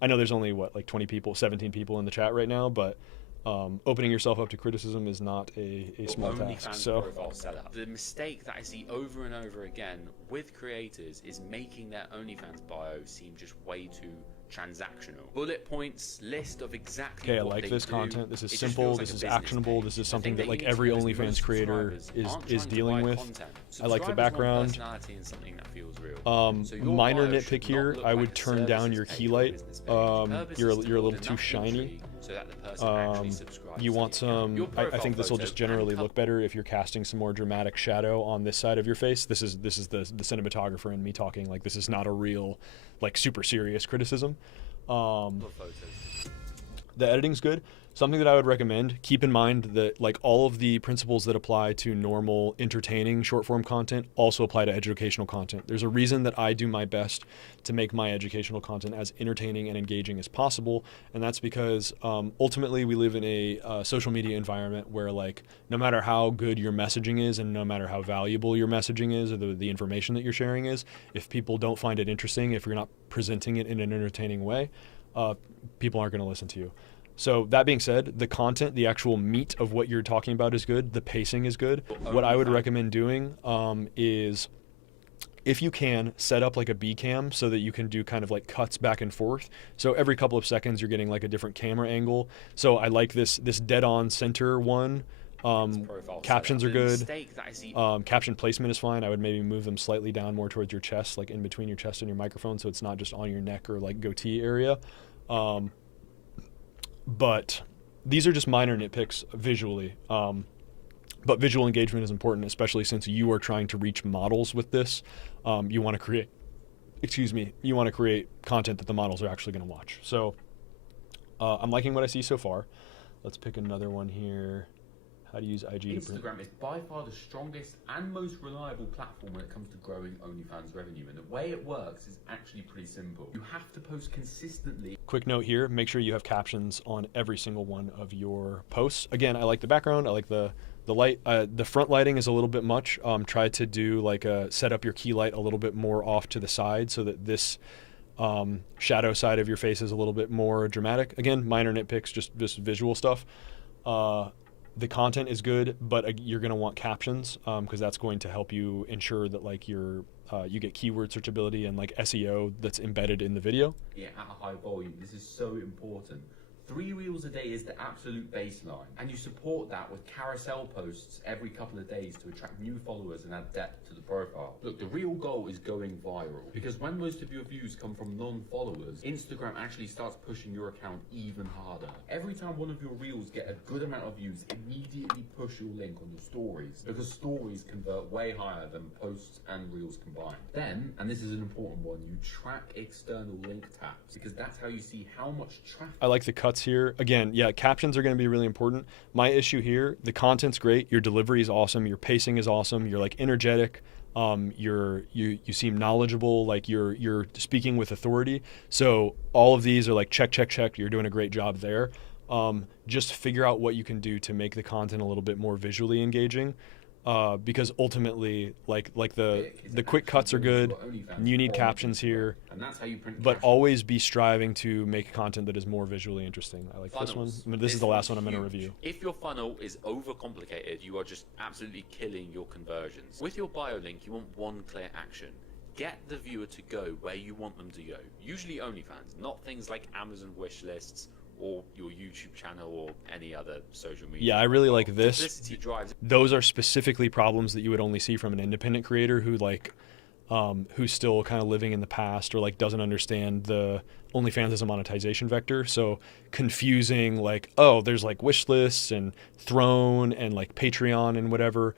I know there's only what, like 20 people, 17 people in the chat right now, but opening yourself up to criticism is not a small task. So profile setup. The mistake that I see over and over again with creators is making their OnlyFans bio seem just way too transactional. Bullet points, list of exactly okay, I like this content. This is simple, this is actionable, this is something that like every OnlyFans creator is dealing with. I like the background. Minor nitpick here, I would turn down your key light. You're a little too shiny. You want some, I think this will just generally look better if you're casting some more dramatic shadow on this side of your face. This is the cinematographer and me talking, like this is not a real, like super serious criticism. The editing's good. Something that I would recommend, keep in mind that like all of the principles that apply to normal entertaining short form content also apply to educational content. There's a reason that I do my best to make my educational content as entertaining and engaging as possible, and that's because ultimately we live in a social media environment where like no matter how good your messaging is and no matter how valuable your messaging is or the information that you're sharing is, if people don't find it interesting, if you're not presenting it in an entertaining way, people aren't going to listen to you. So that being said, the content, the actual meat of what you're talking about is good. The pacing is good. What I would recommend doing is, if you can, set up like a B cam so that you can do kind of like cuts back and forth. So every couple of seconds you're getting like a different camera angle. So I like this dead on center one. Captions are good. Caption placement is fine. I would maybe move them slightly down more towards your chest, like in between your chest and your microphone, so it's not just on your neck or like goatee area. But these are just minor nitpicks visually. But visual engagement is important, especially since you are trying to reach models with this. You want to create, you want to create content that the models are actually going to watch. So I'm liking what I see so far. Let's pick another one here. How to use IG to Instagram is by far the strongest and most reliable platform when it comes to growing OnlyFans revenue, and the way it works is actually pretty simple. You have to post consistently. Quick note here, make sure you have captions on every single one of your posts. Again, I like the background, I like the light. The front lighting is a little bit much. Try to do like set up your key light a little bit more off to the side so that this shadow side of your face is a little bit more dramatic. Again, minor nitpicks, just visual stuff. The content is good, but you're going to want captions because that's going to help you ensure that like you get keyword searchability and like SEO that's embedded in the video. Yeah, at a high volume. This is so important. 3 reels a day is the absolute baseline, and you support that with carousel posts every couple of days to attract new followers and add depth to the profile. Look, the real goal is going viral, because when most of your views come from non-followers, Instagram actually starts pushing your account even harder. Every time one of your reels get a good amount of views, immediately push your link on your stories, because stories convert way higher than posts and reels combined. Then, and this is an important one, you track external link taps, because that's how you see how much traffic. I like the cuts here. Again, yeah, captions are going to be really important. My issue here, the content's great, your delivery is awesome, your pacing is awesome, you're like energetic, you seem knowledgeable, like you're speaking with authority. So all of these are like check. You're doing a great job there. Just figure out what you can do to make the content a little bit more visually engaging. Because ultimately, like the quick cuts are good. You need captions here, And that's how you print but cash. always be striving to make content that is more visually interesting. I like this one. Funnels. I mean, this is the last one I'm going to huge. review. If your funnel is overcomplicated, you are just absolutely killing your conversions. With your bio link, you want one clear action. Get the viewer to go where you want them to go. Usually OnlyFans, not things like Amazon wish lists or your YouTube channel or any other social media. Yeah, I really like this. Publicity drives. Those are specifically problems that you would only see from an independent creator who like who's still kind of living in the past or like doesn't understand the OnlyFans as a monetization vector. So confusing like, oh, there's like wish lists and Throne and like Patreon and whatever.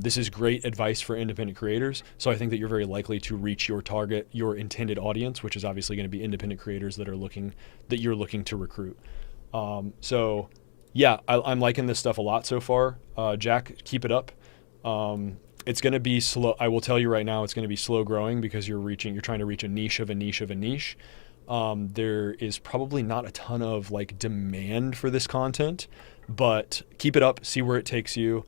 This is great advice for independent creators. So I think that you're very likely to reach your target, your intended audience, which is obviously going to be independent creators that you're looking to recruit. So yeah, I'm liking this stuff a lot so far. Jack, keep it up. It's going to be slow. I will tell you right now, it's going to be slow growing because you're trying to reach a niche of a niche of a niche. There is probably not a ton of like demand for this content, but keep it up, see where it takes you.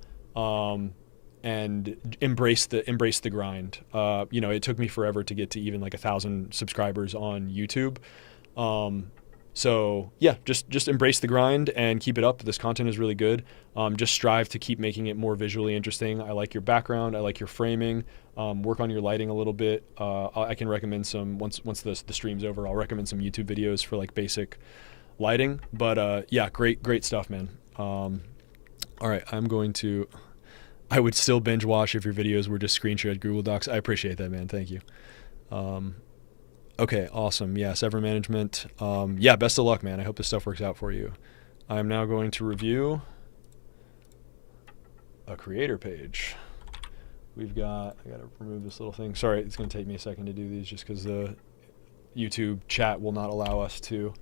And embrace the grind. It took me forever to get to even like 1,000 subscribers on YouTube. So yeah, just embrace the grind and keep it up. This content is really good. Just strive to keep making it more visually interesting. I like your background. I like your framing. Work on your lighting a little bit. I can recommend some once the stream's over. I'll recommend some YouTube videos for like basic lighting. But yeah, great stuff, man. All right, I would still binge watch if your videos were just screenshot Google Docs. I appreciate that, man. Thank you. Okay, awesome. Yeah, server management. Yeah, best of luck, man. I hope this stuff works out for you. I'm now going to review a creator page. I got to remove this little thing. Sorry, it's going to take me a second to do these just because the YouTube chat will not allow us to.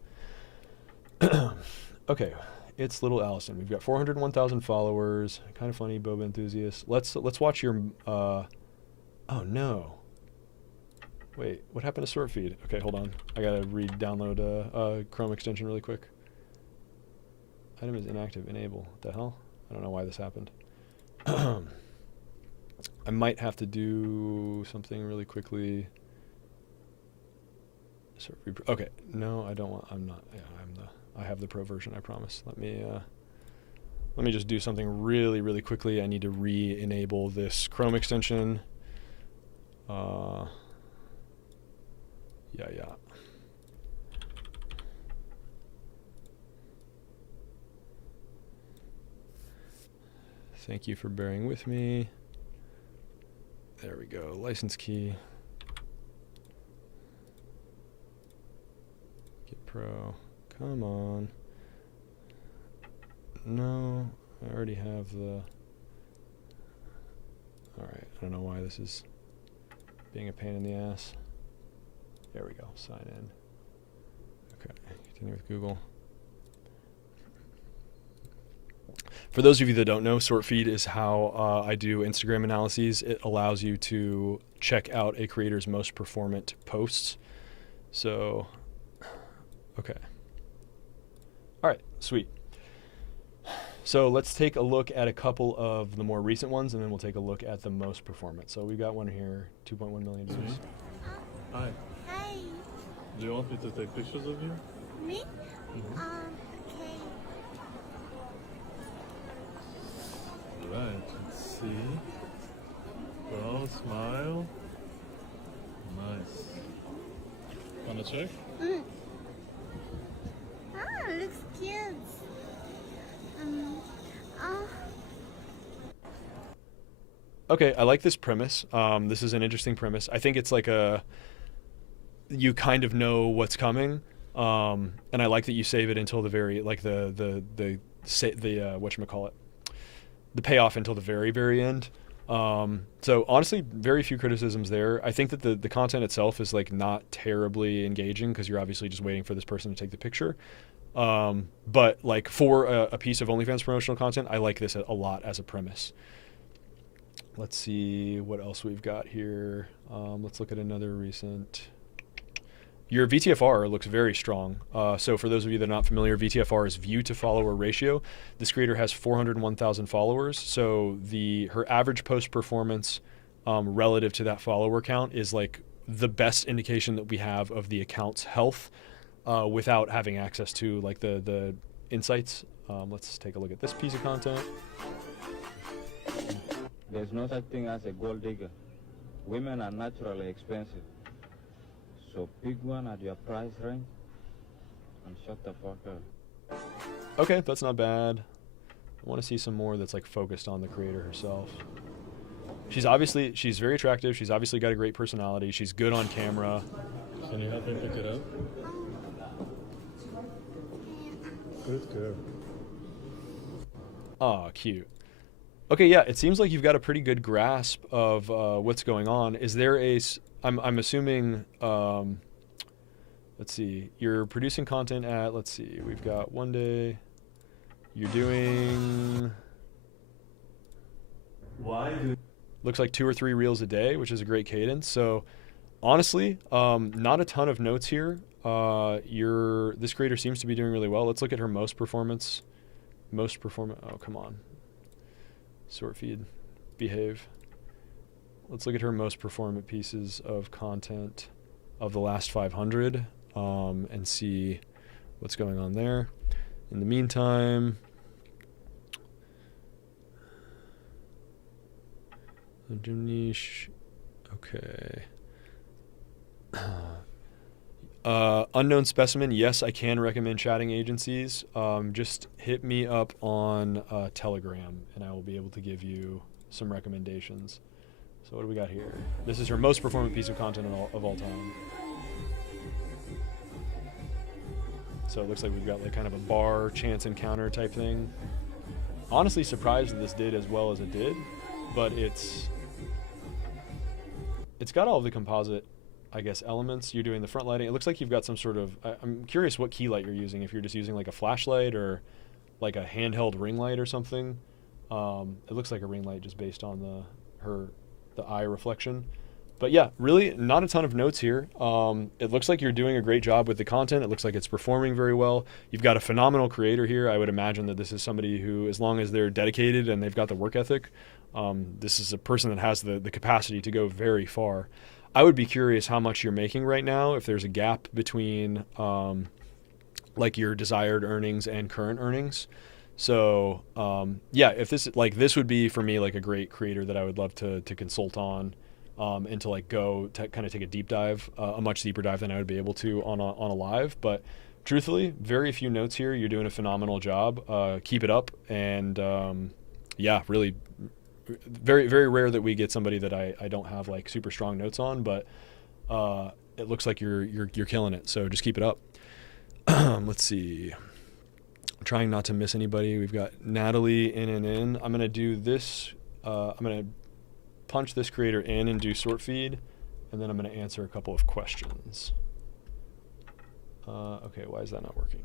Okay. It's little Allison. We've got 401,000 followers. Kind of funny, boba enthusiast. Let's watch your. Oh no. Wait, what happened to sort feed? Okay, hold on. I gotta re-download a Chrome extension really quick. Item is inactive. Enable. What the hell? I don't know why this happened. I might have to do something really quickly. Okay. No, I don't want. I'm not. Yeah, I have the pro version, I promise. Let me just do something really quickly. I need to re-enable this Chrome extension. Yeah. Thank you for bearing with me. There we go. License key. Get pro. Come on. No, I already have the I don't know why this is being a pain in the ass. There we go. Sign in. Okay. Continue with Google. For those of you that don't know, sort feed is how I do Instagram analyses. It allows you to check out a creator's most performant posts. So, okay. All right, sweet. So let's take a look at a couple of the more recent ones, and then we'll take a look at the most performant. So we've got one here, 2.1 million views. Hi. Hi. Do you want me to take pictures of you? Me? Mm-hmm. Okay. Right, let's see. Well, smile. Nice. Wanna check? Ah, looks cute. Oh. Okay, I like this premise. This is an interesting premise. I think it's like you kind of know what's coming, and I like that you save it until the very, like the whatchamacallit, the payoff until the very, very end. So honestly, very few criticisms there. I think that the content itself is like not terribly engaging because you're obviously just waiting for this person to take the picture. But like for a piece of OnlyFans promotional content, I like this a lot as a premise. Let's see what else we've got here. Let's look at another recent. Your VTFR looks very strong. So for those of you that are not familiar, VTFR is view to follower ratio. This creator has 401,000 followers. So her average post performance relative to that follower count is like the best indication that we have of the account's health without having access to like the insights. Let's take a look at this piece of content. There's no such thing as a gold digger. Women are naturally expensive. So pick one at your price range and shut the fuck up. Okay, that's not bad. I want to see some more that's like focused on the creator herself. She's very attractive. She's obviously got a great personality. She's good on camera. Can you help me pick it up? Good girl. Oh, cute. Okay, yeah, it seems like you've got a pretty good grasp of what's going on. Is there I'm assuming, let's see, you're producing content at, let's see, we've got one day, you're doing, looks like 2 or 3 reels a day, which is a great cadence. So honestly, not a ton of notes here. This creator seems to be doing really well. Let's look at her most performant, oh, come on. Sort feed, behave. Let's look at her most performant pieces of content of the last 500 and see what's going on there. In the meantime, okay. Unknown specimen, yes, I can recommend chatting agencies. Just hit me up on Telegram and I will be able to give you some recommendations. So what do we got here? This is her most performant piece of content of all time. So it looks like we've got like kind of a bar chance encounter type thing. Honestly surprised that this did as well as it did, but it's got all of the composite, I guess, elements. You're doing the front lighting. It looks like you've got some sort of, I'm curious what key light you're using, if you're just using like a flashlight or like a handheld ring light or something. It looks like a ring light just based on the eye reflection. But yeah, really not a ton of notes here. It looks like you're doing a great job with the content. It looks like it's performing very well. You've got a phenomenal creator here. I would imagine that this is somebody who, as long as they're dedicated and they've got the work ethic, this is a person that has the capacity to go very far. I would be curious how much you're making right now, if there's a gap between like your desired earnings and current earnings. So yeah, if this would be for me like a great creator that I would love to consult on and to like go to kind of take a deep dive, a much deeper dive than I would be able to on a live. But truthfully, very few notes here. You're doing a phenomenal job. Keep it up. And yeah, really very, very rare that we get somebody that I don't have like super strong notes on, but it looks like you're killing it. So just keep it up. Let's see. I'm trying not to miss anybody. We've got Natalie in. I'm going to do this. I'm going to punch this creator in and do sort feed, and then I'm going to answer a couple of questions. Okay, why is that not working?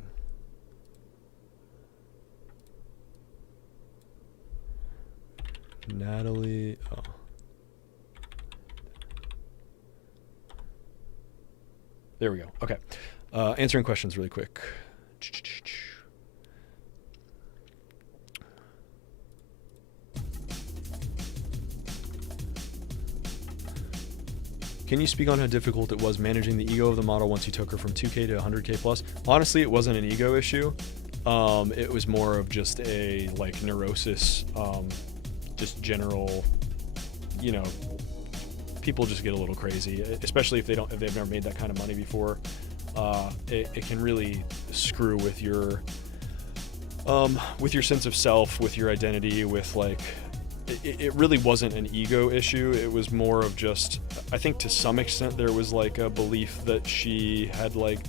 Natalie, oh. There we go. Okay. Answering questions really quick. Can you speak on how difficult it was managing the ego of the model once you took her from 2K to 100K plus? Honestly, it wasn't an ego issue. It was more of just a like neurosis, just general, you know, people just get a little crazy, especially if they've never made that kind of money before. It can really screw with your sense of self, with your identity, with like, it really wasn't an ego issue. It was more of just, I think to some extent there was like a belief that she had like,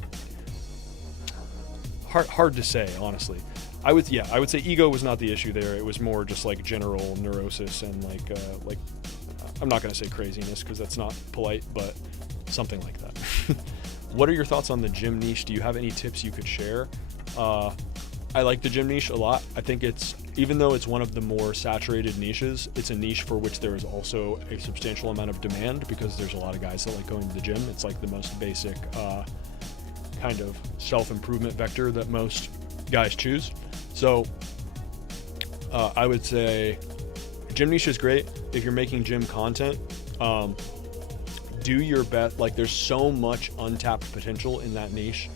hard to say, honestly. I would say ego was not the issue there. It was more just like general neurosis and like I'm not going to say craziness because that's not polite, but something like that. What are your thoughts on the gym niche? Do you have any tips you could share? I like the gym niche a lot. I think it's, even though it's one of the more saturated niches, it's a niche for which there is also a substantial amount of demand because there's a lot of guys that like going to the gym. It's like the most basic kind of self-improvement vector that most guys choose. So I would say gym niche is great. If you're making gym content, do your best. Like there's so much untapped potential in that niche.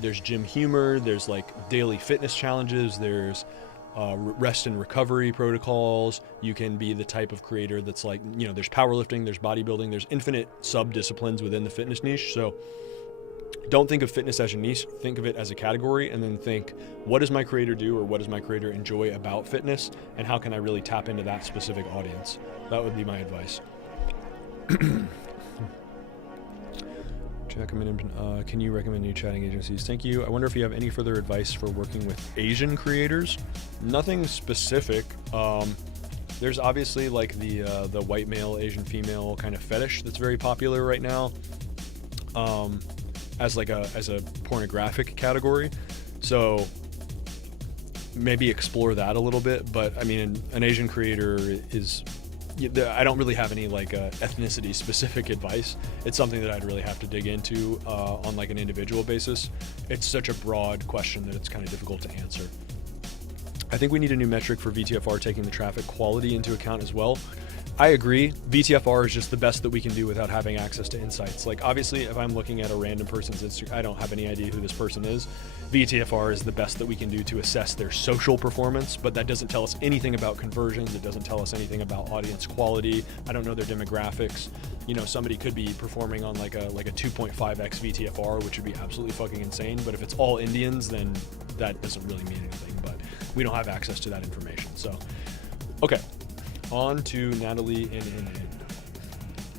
There's gym humor, there's like daily fitness challenges, there's rest and recovery protocols. You can be the type of creator that's like, you know, there's powerlifting, there's bodybuilding, there's infinite sub-disciplines within the fitness niche. So don't think of fitness as a niche, think of it as a category, and then think, what does my creator do, or what does my creator enjoy about fitness, and how can I really tap into that specific audience? That would be my advice. Can you recommend new chatting agencies? Thank you. I wonder if you have any further advice for working with Asian creators. Nothing specific. There's obviously like the white male, Asian female kind of fetish that's very popular right now. As a pornographic category. So maybe explore that a little bit. But I mean, an Asian creator is, I don't really have any like ethnicity specific advice. It's something that I'd really have to dig into on like an individual basis. It's such a broad question that it's kind of difficult to answer. I think we need a new metric for VTFR taking the traffic quality into account as well. I agree. VTFR is just the best that we can do without having access to insights. Like obviously if I'm looking at a random person's Instagram, I don't have any idea who this person is. VTFR is the best that we can do to assess their social performance, but that doesn't tell us anything about conversions. It doesn't tell us anything about audience quality. I don't know their demographics. You know, somebody could be performing on like a 2.5x VTFR, which would be absolutely fucking insane. But if it's all Indians, then that doesn't really mean anything, but we don't have access to that information. So, okay. On to Natalie in.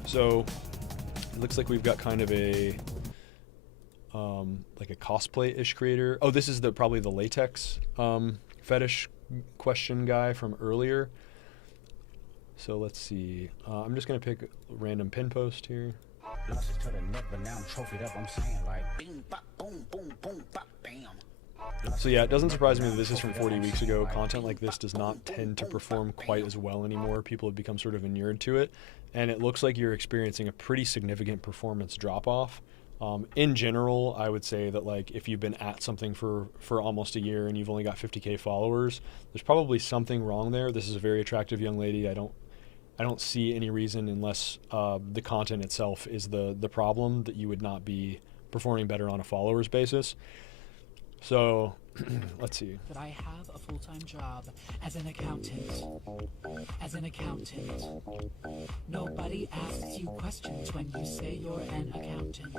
So it looks like we've got kind of a like a cosplay-ish creator. Oh, this is probably the latex fetish question guy from earlier. So let's see. I'm just gonna pick a random pin post here. To the neck, but now I'm trophied up. I'm saying like bing, bop, boom, boom, boom, bop, bam. So yeah, it doesn't surprise me that this is from 40 weeks ago. Content like this does not tend to perform quite as well anymore. People have become sort of inured to it, and it looks like you're experiencing a pretty significant performance drop-off. In general, I would say that like if you've been at something for almost a year and you've only got 50K followers, there's probably something wrong there. This is a very attractive young lady. I don't see any reason, unless the content itself is the problem, that you would not be performing better on a followers basis. So let's see. That I have a full-time job as an accountant. Nobody asks you questions when you say you're an accountant.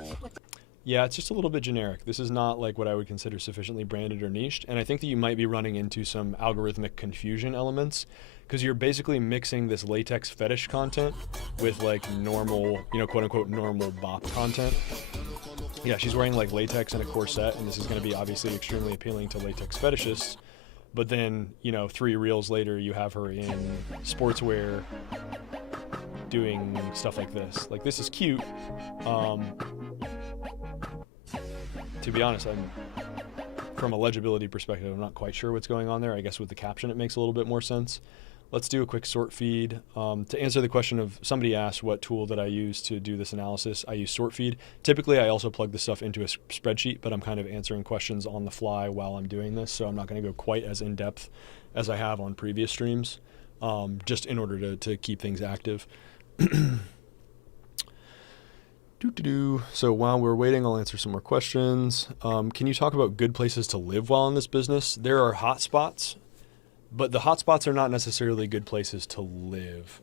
Yeah, it's just a little bit generic. This is not like what I would consider sufficiently branded or niched. And I think that you might be running into some algorithmic confusion elements, because you're basically mixing this latex fetish content with like normal, quote unquote, normal bop content. Yeah, she's wearing like latex and a corset, and this is going to be obviously extremely appealing to latex fetishists. But then, 3 reels later, you have her in sportswear doing stuff like this. Like, this is cute. To be honest, from a legibility perspective, I'm not quite sure what's going on there. I guess with the caption, it makes a little bit more sense. Let's do a quick sort feed. To answer the question of, somebody asked what tool that I use to do this analysis, I use sort feed. Typically, I also plug this stuff into a spreadsheet, but I'm kind of answering questions on the fly while I'm doing this, so I'm not going to go quite as in-depth as I have on previous streams, just in order to keep things active. So while we're waiting, I'll answer some more questions. Can you talk about good places to live while in this business? There are hotspots, but the hotspots are not necessarily good places to live.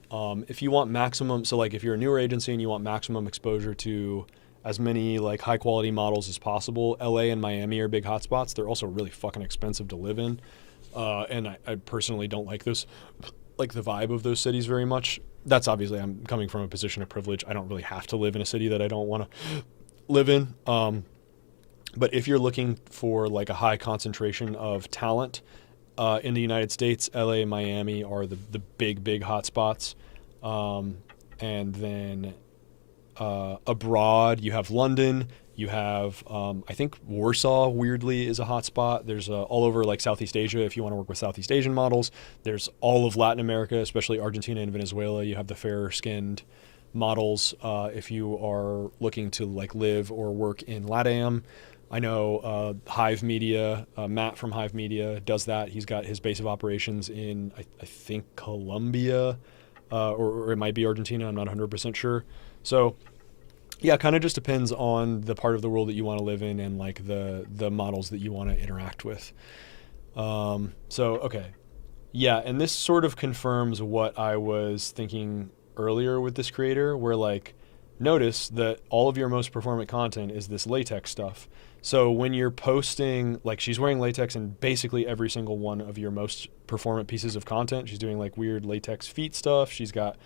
If you want maximum, so like if you're a newer agency and you want maximum exposure to as many like high quality models as possible, LA and Miami are big hotspots. They're also really fucking expensive to live in. And I personally don't like the vibe of those cities very much. That's obviously, I'm coming from a position of privilege. I don't really have to live in a city that I don't want to live in. But if you're looking for like a high concentration of talent in the United States, LA and Miami are the big hotspots. And then abroad, you have London. You have, I think Warsaw, weirdly, is a hotspot. There's all over like Southeast Asia if you want to work with Southeast Asian models. There's all of Latin America, especially Argentina and Venezuela. You have the fairer-skinned models if you are looking to like live or work in LATAM. I know Hive Media, Matt from Hive Media does that. He's got his base of operations in, I think, Colombia, or it might be Argentina. I'm not 100% sure. So yeah, it kind of just depends on the part of the world that you want to live in and like the models that you want to interact with. Okay. Yeah, and this sort of confirms what I was thinking earlier with this creator, where like, notice that all of your most performant content is this latex stuff. So when you're posting, like she's wearing latex in basically every single one of your most performant pieces of content. She's doing like weird latex feet stuff. She's got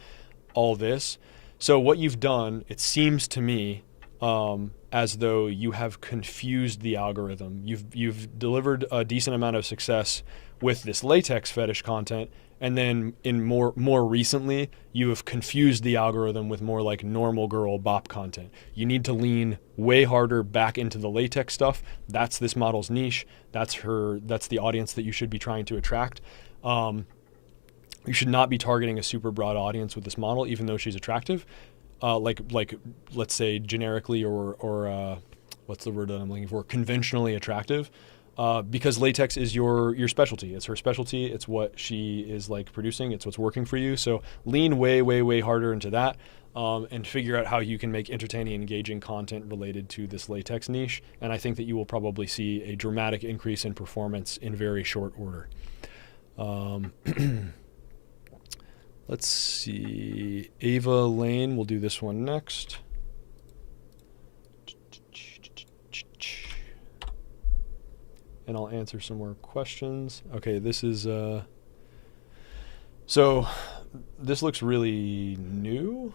all this. So what you've done, it seems to me, as though you have confused the algorithm. You've delivered a decent amount of success with this latex fetish content, and then in more recently, you have confused the algorithm with more like normal girl bop content. You need to lean way harder back into the latex stuff. That's this model's niche. That's the audience that you should be trying to attract. You should not be targeting a super broad audience with this model, even though she's attractive. Like let's say generically or what's the word that I'm looking for? Conventionally attractive, because latex is your specialty. It's her specialty. It's what she is like producing. It's what's working for you. So lean way harder into that, and figure out how you can make entertaining, engaging content related to this latex niche. And I think that you will probably see a dramatic increase in performance in very short order. Let's see. Ava Lane, we'll do this one next. And I'll answer some more questions. Okay, this is so this looks really new.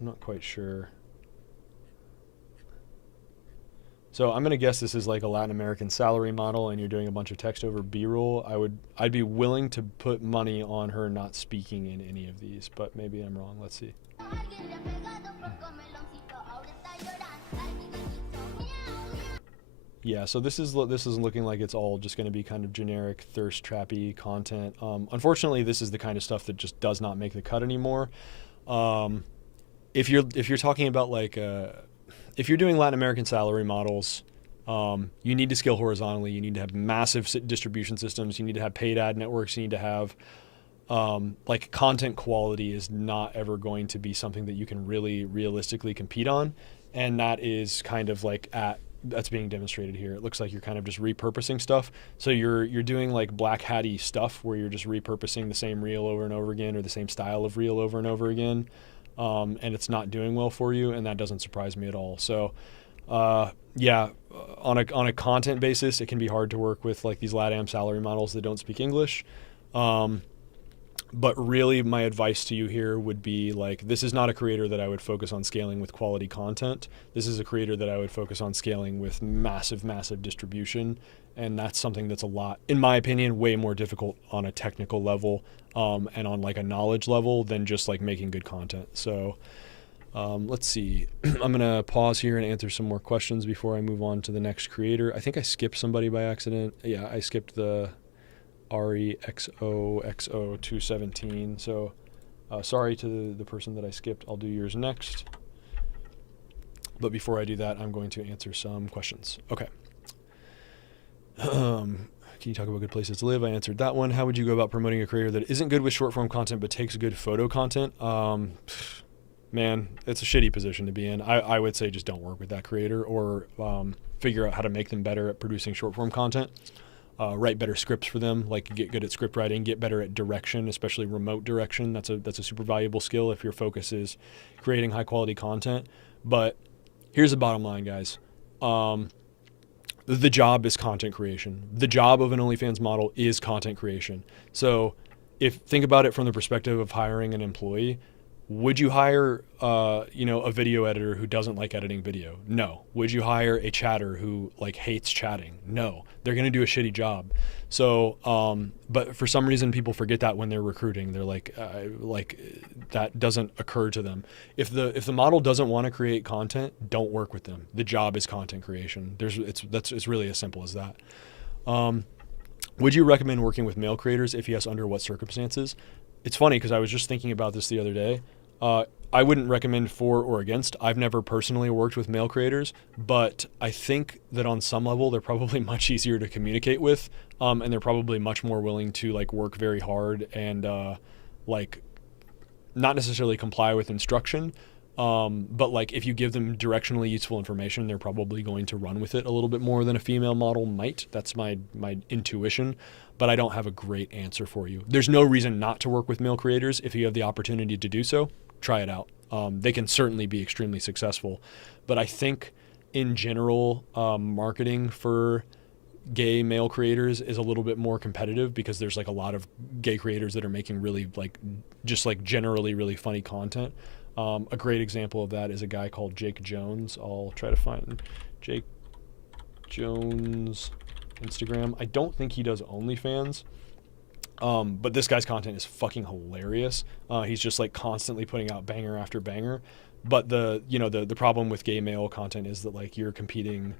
I'm not quite sure. So I'm gonna guess this is like a Latin American salary model, and you're doing a bunch of text over B-roll. I'd be willing to put money on her not speaking in any of these, but maybe I'm wrong. Let's see. Yeah, so this is looking like it's all just going to be kind of generic thirst trappy content. Unfortunately, this is the kind of stuff that just does not make the cut anymore. If you're talking about like if you're doing Latin American salary models, you need to scale horizontally. You need to have massive distribution systems. You need to have paid ad networks. You need to have like content quality is not ever going to be something that you can really realistically compete on, and that is kind of like that's being demonstrated here. It looks like you're kind of just repurposing stuff. So you're doing like black hatty stuff where you're just repurposing the same reel over and over again, or the same style of reel over and over again. And it's not doing well for you, and that doesn't surprise me at all. So, yeah, on a content basis, it can be hard to work with like these LATAM salary models that don't speak English. But really, my advice to you here would be like, this is not a creator that I would focus on scaling with quality content. This is a creator that I would focus on scaling with massive, massive distribution. And that's something that's a lot, in my opinion, way more difficult on a technical level and on like a knowledge level than just like making good content. So let's see. I'm going to pause here and answer some more questions before I move on to the next creator. I think I skipped somebody by accident. Yeah, I skipped the REXOXO217. So sorry to the person that I skipped. I'll do yours next. But before I do that, I'm going to answer some questions. Okay. Can you talk about good places to live? I answered that one. How would you go about promoting a creator that isn't good with short form content but takes good photo content? Man, it's a shitty position to be in. I would say just don't work with that creator, or figure out how to make them better at producing short form content. Write better scripts for them, like get good at script writing, get better at direction, especially remote direction. That's a super valuable skill if your focus is creating high quality content. But here's the bottom line, guys. The job is content creation. The job of an OnlyFans model is content creation. So think about it from the perspective of hiring an employee. Would you hire, a video editor who doesn't like editing video? No. Would you hire a chatter who like hates chatting? No. They're going to do a shitty job. So, but for some reason people forget that when they're recruiting. They're like that doesn't occur to them. If the model doesn't want to create content, don't work with them. The job is content creation. It's really as simple as that. Would you recommend working with male creators? If yes, under what circumstances? It's funny because I was just thinking about this the other day. I wouldn't recommend for or against. I've never personally worked with male creators, but I think that on some level they're probably much easier to communicate with, and they're probably much more willing to like work very hard and like not necessarily comply with instruction, but like if you give them directionally useful information, they're probably going to run with it a little bit more than a female model might. That's my intuition. But I don't have a great answer for you. There's no reason not to work with male creators. If you have the opportunity to do so, try it out. They can certainly be extremely successful. But I think in general, marketing for gay male creators is a little bit more competitive because there's like a lot of gay creators that are making really like just like generally really funny content. A great example of that is a guy called Jake Jones. I'll try to find Jake Jones Instagram. I don't think he does OnlyFans, but this guy's content is fucking hilarious. He's just like constantly putting out banger after banger. But the problem with gay male content is that like you're competing,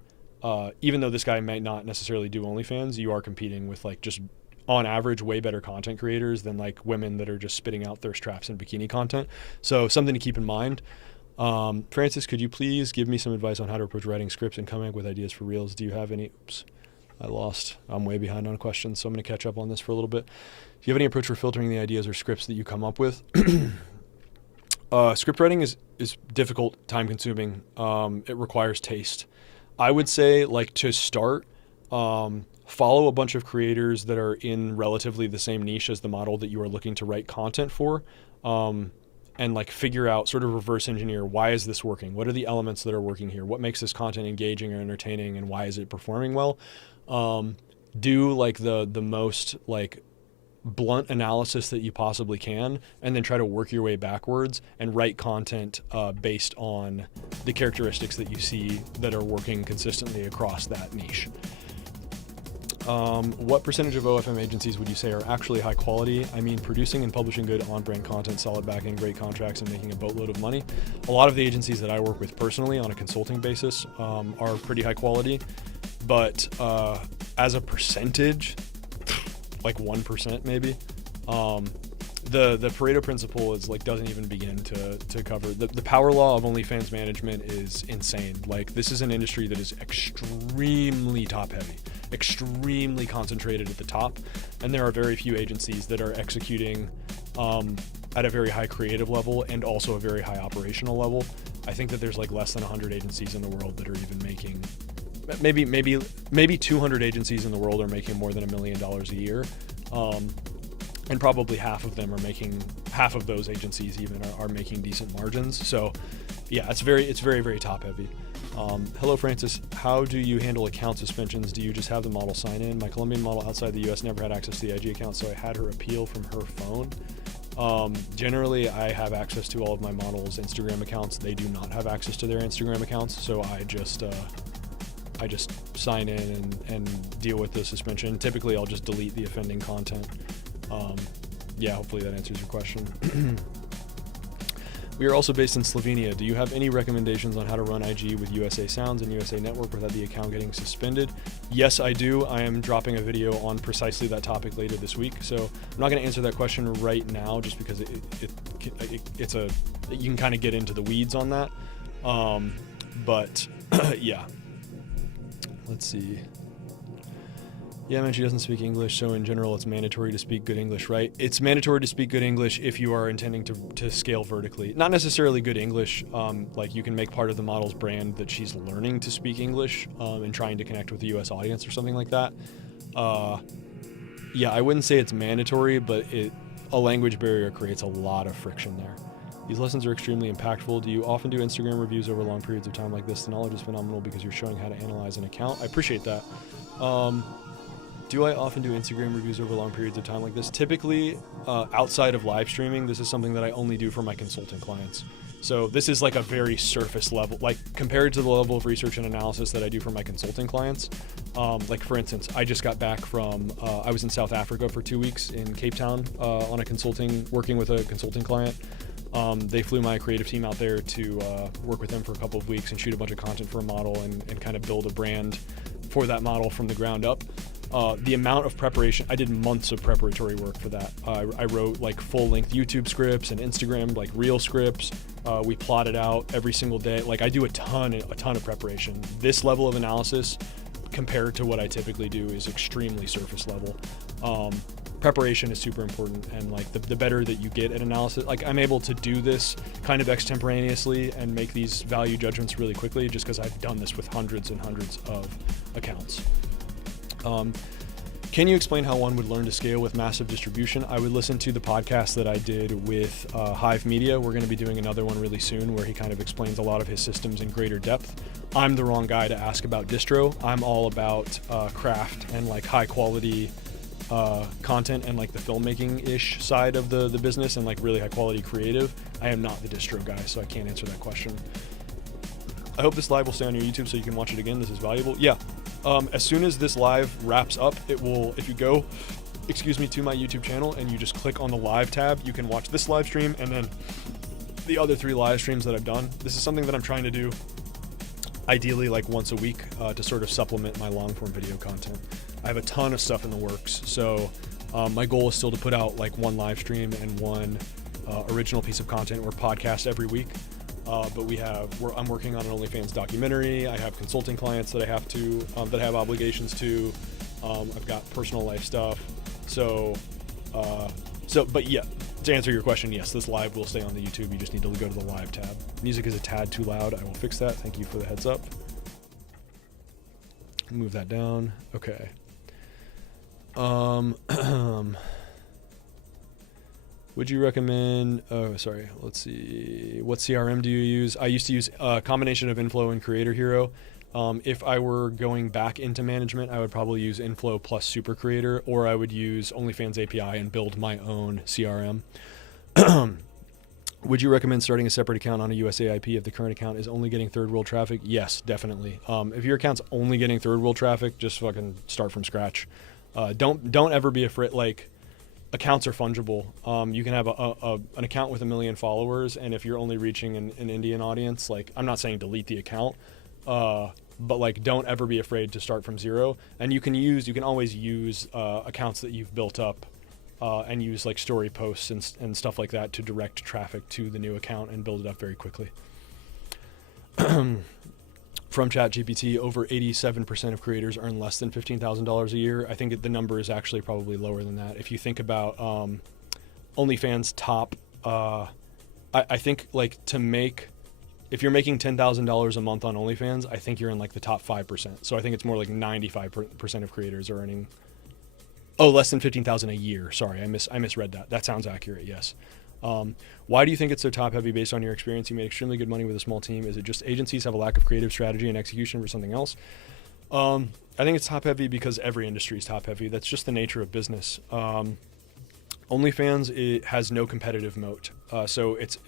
even though this guy might not necessarily do OnlyFans, you are competing with like just on average way better content creators than like women that are just spitting out thirst traps and bikini content. So something to keep in mind. Francis, could you please give me some advice on how to approach writing scripts and coming up with ideas for reels? Do you have any? Oops. I'm way behind on questions, so I'm going to catch up on this for a little bit. Do you have any approach for filtering the ideas or scripts that you come up with? Script writing is difficult, time consuming. It requires taste. I would say like to start, follow a bunch of creators that are in relatively the same niche as the model that you are looking to write content for. And like figure out, sort of reverse engineer, why is this working? What are the elements that are working here? What makes this content engaging or entertaining, and why is it performing well? Do like the most like blunt analysis that you possibly can, and then try to work your way backwards and write content based on the characteristics that you see that are working consistently across that niche. What percentage of OFM agencies would you say are actually high quality? I mean, producing and publishing good on-brand content, solid backing, great contracts, and making a boatload of money. A lot of the agencies that I work with personally on a consulting basis are pretty high quality, but as a percentage, like 1% maybe. The Pareto principle is like doesn't even begin to cover the power law of OnlyFans management is insane. Like this is an industry that is extremely top heavy, extremely concentrated at the top, and there are very few agencies that are executing at a very high creative level and also a very high operational level. I think that there's like less than 100 agencies in the world that are even making, maybe 200 agencies in the world are making more than $1 million a year. and probably half of those agencies even are making decent margins. So yeah, it's very, very top heavy. Hello, Francis. How do you handle account suspensions? Do you just have the model sign in? My Colombian model outside the US never had access to the IG account, so I had her appeal from her phone. Generally, I have access to all of my models' Instagram accounts. They do not have access to their Instagram accounts, so I just sign in and deal with the suspension. Typically, I'll just delete the offending content. Yeah, hopefully that answers your question. We are also based in Slovenia. Do you have any recommendations on how to run IG with USA Sounds and USA Network without the account getting suspended? Yes, I do. I am dropping a video on precisely that topic later this week. So I'm not going to answer that question right now just because it's you can kind of get into the weeds on that. But yeah. Let's see. Yeah, man, she doesn't speak English, so in general, it's mandatory to speak good English, right? It's mandatory to speak good English if you are intending to scale vertically. Not necessarily good English, like you can make part of the model's brand that she's learning to speak English and trying to connect with the US audience or something like that. Yeah, I wouldn't say it's mandatory, but a language barrier creates a lot of friction there. These lessons are extremely impactful. Do you often do Instagram reviews over long periods of time like this? The knowledge is phenomenal because you're showing how to analyze an account. I appreciate that. Do I often do Instagram reviews over long periods of time like this? Typically, outside of live streaming, this is something that I only do for my consulting clients. So this is like a very surface level, like compared to the level of research and analysis that I do for my consulting clients. Like for instance, I just got back from, I was in South Africa for 2 weeks in Cape Town on working with a consulting client. They flew my creative team out there to work with them for a couple of weeks and shoot a bunch of content for a model and kind of build a brand for that model from the ground up. The amount of preparation, I did months of preparatory work for that. I wrote like full-length YouTube scripts and Instagram like reel scripts. We plotted out every single day. Like I do a ton of preparation. This level of analysis compared to what I typically do is extremely surface level. Preparation is super important, and like the better that you get at analysis, like I'm able to do this kind of extemporaneously and make these value judgments really quickly just because I've done this with hundreds and hundreds of accounts. Can you explain how one would learn to scale with massive distribution? I would listen to the podcast that I did with Hive Media. We're going to be doing another one really soon where he kind of explains a lot of his systems in greater depth. I'm the wrong guy to ask about distro. I'm all about craft and like high quality content and like the filmmaking-ish side of the business and like really high quality creative. I am not the distro guy, so I can't answer that question. I hope this live will stay on your YouTube so you can watch it again. This is valuable. Yeah. As soon as this live wraps up, it will, if you go, to my YouTube channel and you just click on the live tab, you can watch this live stream and then the other 3 live streams that I've done. This is something that I'm trying to do ideally like once a week to sort of supplement my long form video content. I have a ton of stuff in the works. So my goal is still to put out like 1 live stream and 1 original piece of content or podcast every week. But I'm working on an OnlyFans documentary. I have consulting clients that I have obligations to. I've got personal life stuff. But yeah, to answer your question, yes, this live will stay on the YouTube. You just need to go to the live tab. Music is a tad too loud. I will fix that. Thank you for the heads up. Move that down. Okay. Would you recommend, let's see, what CRM do you use? I used to use a combination of Inflow and Creator Hero. If I were going back into management, I would probably use Inflow plus Super Creator, or I would use OnlyFans API and build my own CRM. Would you recommend starting a separate account on a USA IP if the current account is only getting third world traffic? Yes, definitely. If your account's only getting third world traffic, just fucking start from scratch. Don't ever be afraid, like, accounts are fungible. You can have an account with 1 million followers, and if you're only reaching an Indian audience, like, I'm not saying delete the account, but like, don't ever be afraid to start from zero. And you can always use accounts that you've built up and use like story posts and stuff like that to direct traffic to the new account and build it up very quickly. From ChatGPT, over 87% of creators earn less than $15,000 a year. I think the number is actually probably lower than that. If you think about OnlyFans top, I think like if you're making $10,000 a month on OnlyFans, I think you're in like the top 5%. So I think it's more like 95% of creators are earning Oh, less than 15,000 a year. Sorry, I misread that. That sounds accurate. Yes. Why do you think it's so top heavy based on your experience? You made extremely good money with a small team. Is it just agencies have a lack of creative strategy and execution for something else? I think it's top heavy because every industry is top heavy. That's just the nature of business. OnlyFans, it has no competitive moat. So it's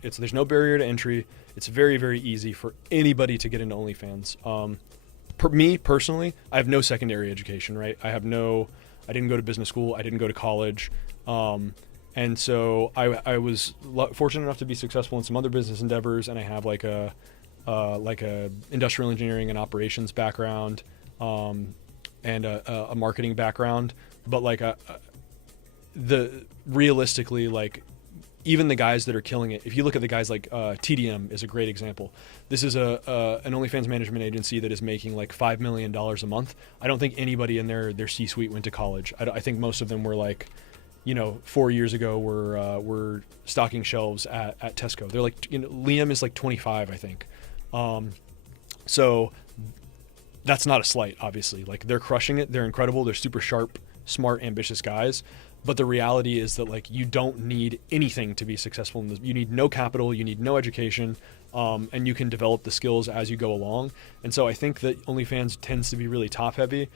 there's no barrier to entry. It's very, very easy for anybody to get into OnlyFans. Me personally, I have no secondary education, right? I didn't go to business school. I didn't go to college. And so I was fortunate enough to be successful in some other business endeavors, and I have like a industrial engineering and operations background, and a marketing background. But like realistically, like even the guys that are killing it, if you look at the guys like TDM is a great example. This is an OnlyFans management agency that is making like $5 million a month. I don't think anybody in their C-suite went to college. I think most of them were like, 4 years ago were stocking shelves at Tesco. They're like, Liam is like 25, I think. So that's not a slight, obviously. Like they're crushing it. They're incredible. They're super sharp, smart, ambitious guys. But the reality is that like you don't need anything to be successful in this. You need no capital, you need no education, and you can develop the skills as you go along. And so I think that OnlyFans tends to be really top heavy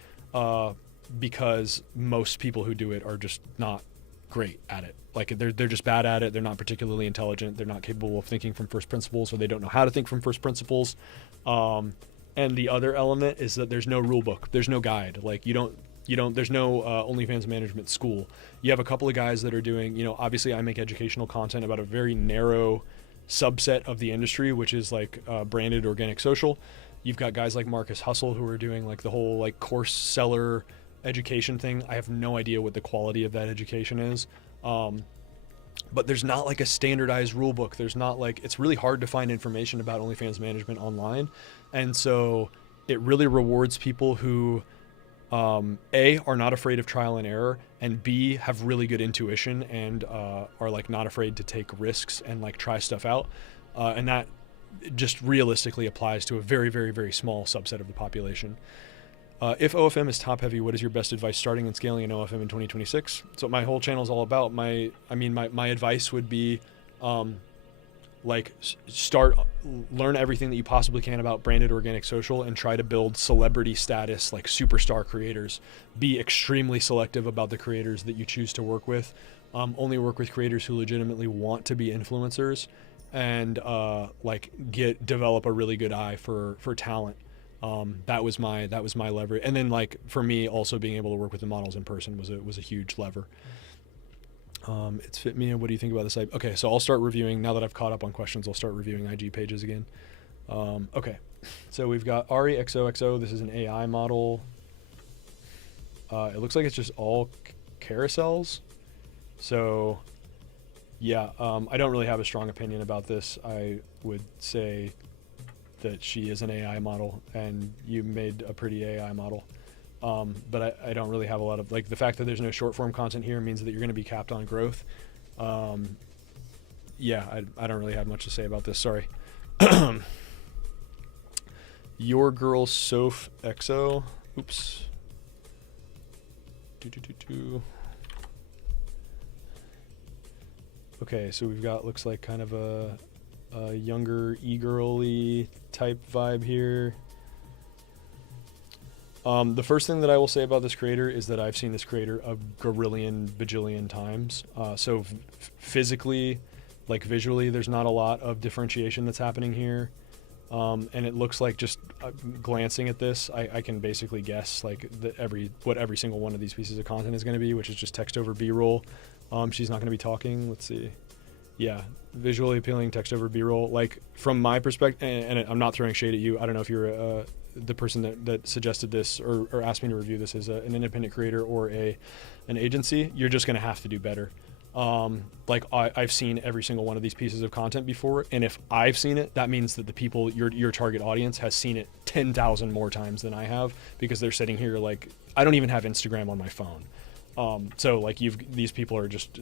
because most people who do it are just not great at it. Like they're just bad at it. They're not particularly intelligent. They're not capable of thinking from first principles, or they don't know how to think from first principles. And the other element is that there's no rule book. There's no guide. Like there's no OnlyFans management school. You have a couple of guys that are doing, obviously I make educational content about a very narrow subset of the industry, which is like branded organic social. You've got guys like Marcus Hustle who are doing like the whole like course seller education thing. I have no idea what the quality of that education is. But there's not like a standardized rule book. There's not like, it's really hard to find information about OnlyFans management online. And so it really rewards people who A, are not afraid of trial and error, and B, have really good intuition and are like not afraid to take risks and like try stuff out. And that just realistically applies to a very, very, very small subset of the population. If OFM is top heavy, what is your best advice starting and scaling an OFM in 2026? So my whole channel is all about my advice would be learn everything that you possibly can about branded organic social and try to build celebrity status, like superstar creators. Be extremely selective about the creators that you choose to work with. Only work with creators who legitimately want to be influencers, and develop a really good eye for talent. That was my leverage. And then like for me, also being able to work with the models in person was a huge lever. It's fit me. What do you think about the site? Okay, so I'll start reviewing. Now that I've caught up on questions, I'll start reviewing IG pages again. Okay, so we've got Ari XOXO. This is an AI model. It looks like it's just all carousels. So yeah, I don't really have a strong opinion about this. I would say that she is an AI model, and you made a pretty AI model. But I don't really have a lot of, like, the fact that there's no short form content here means that you're going to be capped on growth. Yeah, I don't really have much to say about this. Sorry. Your girl Soph XO. Oops. Okay, so we've got, looks like kind of a younger e-girly type vibe here. The first thing that I will say about this creator is that I've seen this creator a bajillion times. So physically, like visually, there's not a lot of differentiation that's happening here. And it looks like, just glancing at this, I can basically guess like what every single one of these pieces of content is going to be, which is just text over B-roll. She's not going to be talking. Let's see. Yeah, visually appealing text over B-roll. Like from my perspective, and I'm not throwing shade at you. I don't know if you're the person that suggested this or asked me to review this as an independent creator or an agency. You're just going to have to do better. Like I've seen every single one of these pieces of content before, and if I've seen it, that means that the people, your target audience, has seen it 10,000 more times than I have, because they're sitting here like, I don't even have Instagram on my phone. So like these people are just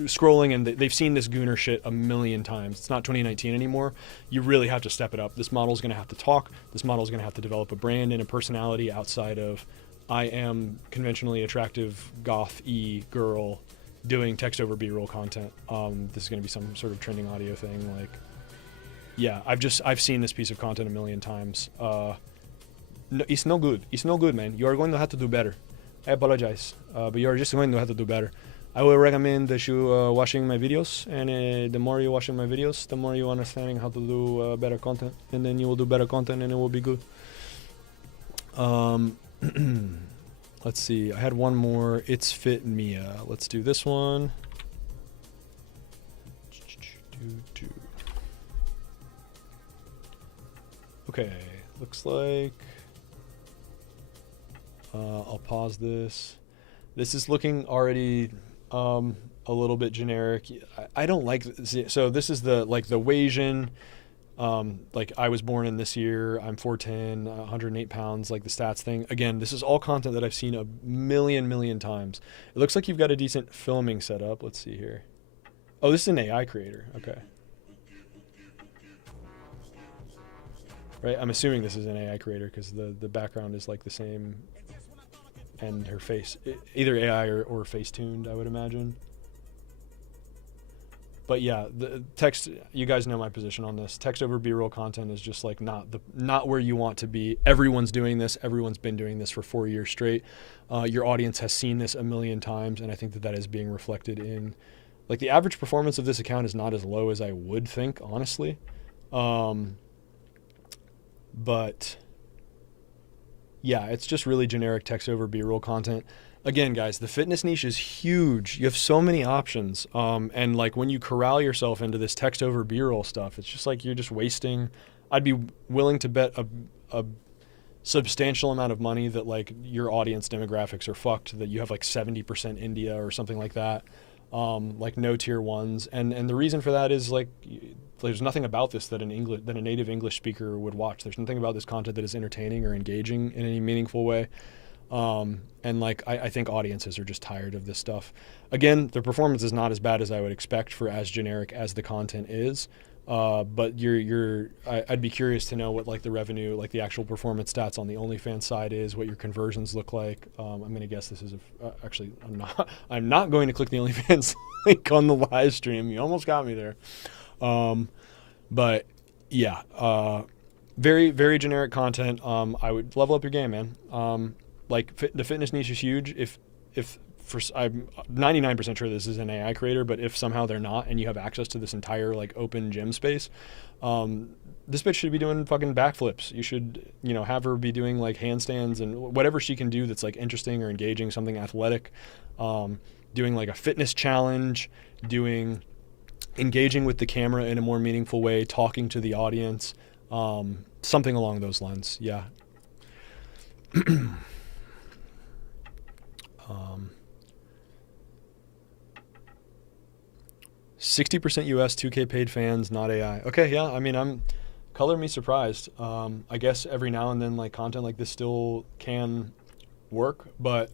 scrolling, and they've seen this gooner shit a million times. It's not 2019 anymore. You really have to step it up. This model is going to have to talk. This model is going to have to develop a brand and a personality outside of I am conventionally attractive goth-y girl doing text over B-roll content. This is going to be some sort of trending audio thing. Like, yeah, I've seen this piece of content a million times. No, it's no good. It's no good, man. You are going to have to do better. I apologize, but you are just going to have to do better. I will recommend that you watching my videos, and the more you watching my videos, the more you understanding how to do better content, and then you will do better content, and it will be good. Let's see. I had one more. It's Fit Mia. Let's do this one. Okay. Looks like I'll pause this. This is looking already a little bit generic. I don't like so this is the Wasian. Like, I was born in this year, I'm 4'10", 108 pounds, like the stats thing. Again, this is all content that I've seen a million times. It looks like you've got a decent filming setup. Let's see here. Oh, this is an AI creator. Okay. Right, I'm assuming this is an AI creator because the background is like the same, and her face, either AI or face tuned, I would imagine. But yeah, the text, you guys know my position on this. Text over B-roll content is just like not where you want to be. Everyone's doing this. Everyone's been doing this for 4 years straight. Your audience has seen this a million times, and I think that is being reflected in, like, the average performance of this account is not as low as I would think, honestly. But yeah, it's just really generic text over B-roll content. Again, guys, the fitness niche is huge. You have so many options. And like, when you corral yourself into this text over B-roll stuff, it's just like you're just wasting. I'd be willing to bet a substantial amount of money that like your audience demographics are fucked, that you have like 70% India or something like that. Like no tier ones. And the reason for that is like, there's nothing about this that a native English speaker would watch. There's nothing about this content that is entertaining or engaging in any meaningful way. And like, I think audiences are just tired of this stuff. Again, the performance is not as bad as I would expect for as generic as the content is. But I'd be curious to know what like the revenue, like the actual performance stats on the OnlyFans side is, what your conversions look like. I'm going to guess this is actually, I'm not going to click the OnlyFans link on the live stream. You almost got me there. But yeah, very, very generic content. I would level up your game, man. Like the fitness niche is huge. I'm 99% sure this is an AI creator, but if somehow they're not, and you have access to this entire like open gym space, this bitch should be doing fucking backflips. You should, have her be doing like handstands and whatever she can do that's like interesting or engaging, something athletic, doing like a fitness challenge, engaging with the camera in a more meaningful way, talking to the audience, something along those lines. Yeah. 60% US, 2K paid fans, not AI. Okay, yeah, I mean, color me surprised. I guess every now and then, like, content like this still can work, but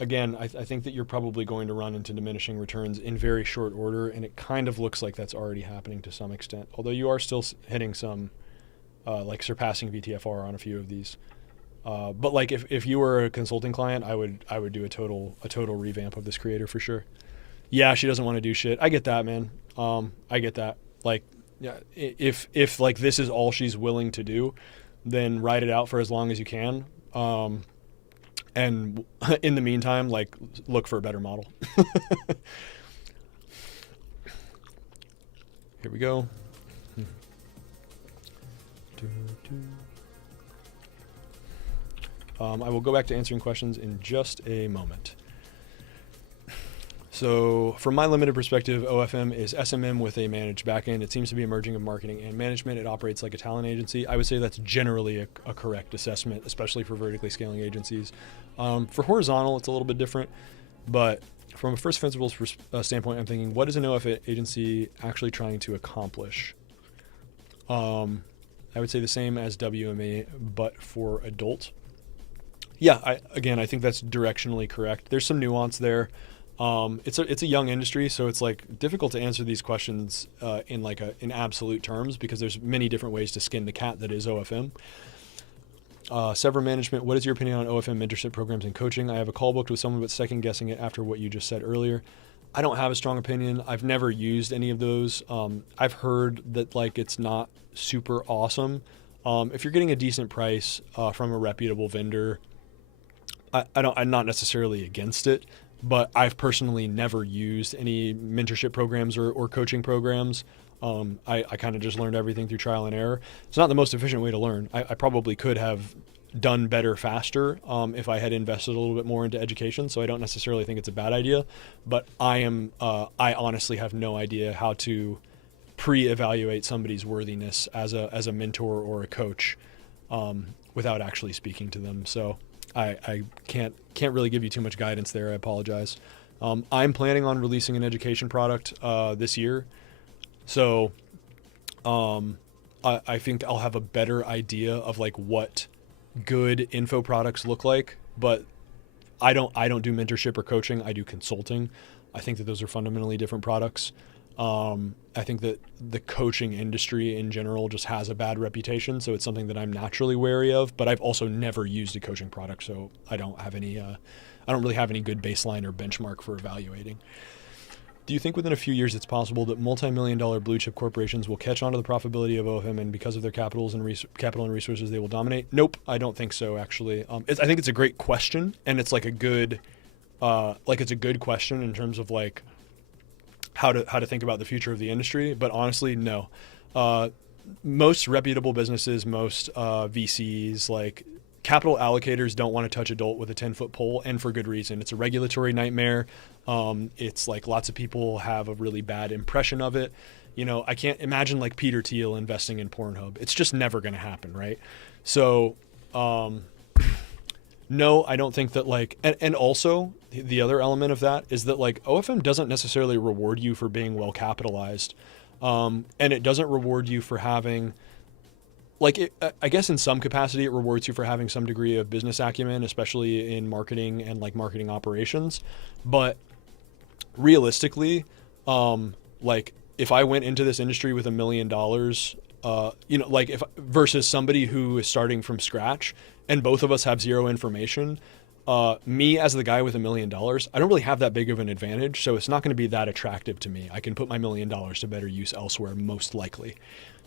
again, I think that you're probably going to run into diminishing returns in very short order, and it kind of looks like that's already happening to some extent, although you are still hitting some, like, surpassing VTFR on a few of these. But like, if you were a consulting client, I would do a total revamp of this creator for sure. Yeah, she doesn't want to do shit. I get that, man. I get that. Like, yeah, if like this is all she's willing to do, then ride it out for as long as you can. And in the meantime, like, look for a better model. Here we go. I will go back to answering questions in just a moment. So from my limited perspective, OFM is SMM with a managed backend. It seems to be a merging of marketing and management. It operates like a talent agency. I would say that's generally a correct assessment, especially for vertically scaling agencies. For horizontal, it's a little bit different, but from a first principles standpoint, I'm thinking, what is an OFM agency actually trying to accomplish? I would say the same as WMA, but for adult. Yeah, I think that's directionally correct. There's some nuance there. It's a young industry, so it's like difficult to answer these questions in absolute terms, because there's many different ways to skin the cat that is OFM. Sever Management, what is your opinion on OFM mentorship programs and coaching? I have a call booked with someone, but second guessing it after what you just said earlier. I don't have a strong opinion. I've never used any of those. I've heard that like it's not super awesome. If you're getting a decent price from a reputable vendor, I'm not necessarily against it, but I've personally never used any mentorship programs or coaching programs. I kind of just learned everything through trial and error. It's not the most efficient way to learn. I probably could have done better faster if I had invested a little bit more into education. So I don't necessarily think it's a bad idea, but I honestly have no idea how to pre-evaluate somebody's worthiness as a mentor or a coach without actually speaking to them. So I can't really give you too much guidance there. I apologize. I'm planning on releasing an education product this year. So I think I'll have a better idea of like what good info products look like, but I don't do mentorship or coaching. I do consulting. I think that those are fundamentally different products. I think that the coaching industry in general just has a bad reputation, so it's something that I'm naturally wary of, but I've also never used a coaching product, so I don't really have any good baseline or benchmark for evaluating. Do you think within a few years it's possible that multi-million-dollar blue-chip corporations will catch on to the profitability of OFM, and because of their capital and resources, they will dominate? Nope, I don't think so. Actually, I think it's a great question, and it's like a good question in terms of like how to think about the future of the industry. But honestly, no. Most reputable businesses, most VCs, like capital allocators don't want to touch adult with a 10-foot pole, and for good reason. It's a regulatory nightmare. It's like lots of people have a really bad impression of it. You know, I can't imagine like Peter Thiel investing in Pornhub. It's just never going to happen, right? So, no, I don't think that like, and also the other element of that is that like OFM doesn't necessarily reward you for being well capitalized. And it doesn't reward you for having, like, I guess in some capacity it rewards you for having some degree of business acumen, especially in marketing and like marketing operations. But realistically, like if I went into this industry with $1 million, like if versus somebody who is starting from scratch and both of us have zero information, me as the guy with $1 million, I don't really have that big of an advantage. So it's not going to be that attractive to me. I can put my $1 million to better use elsewhere, most likely.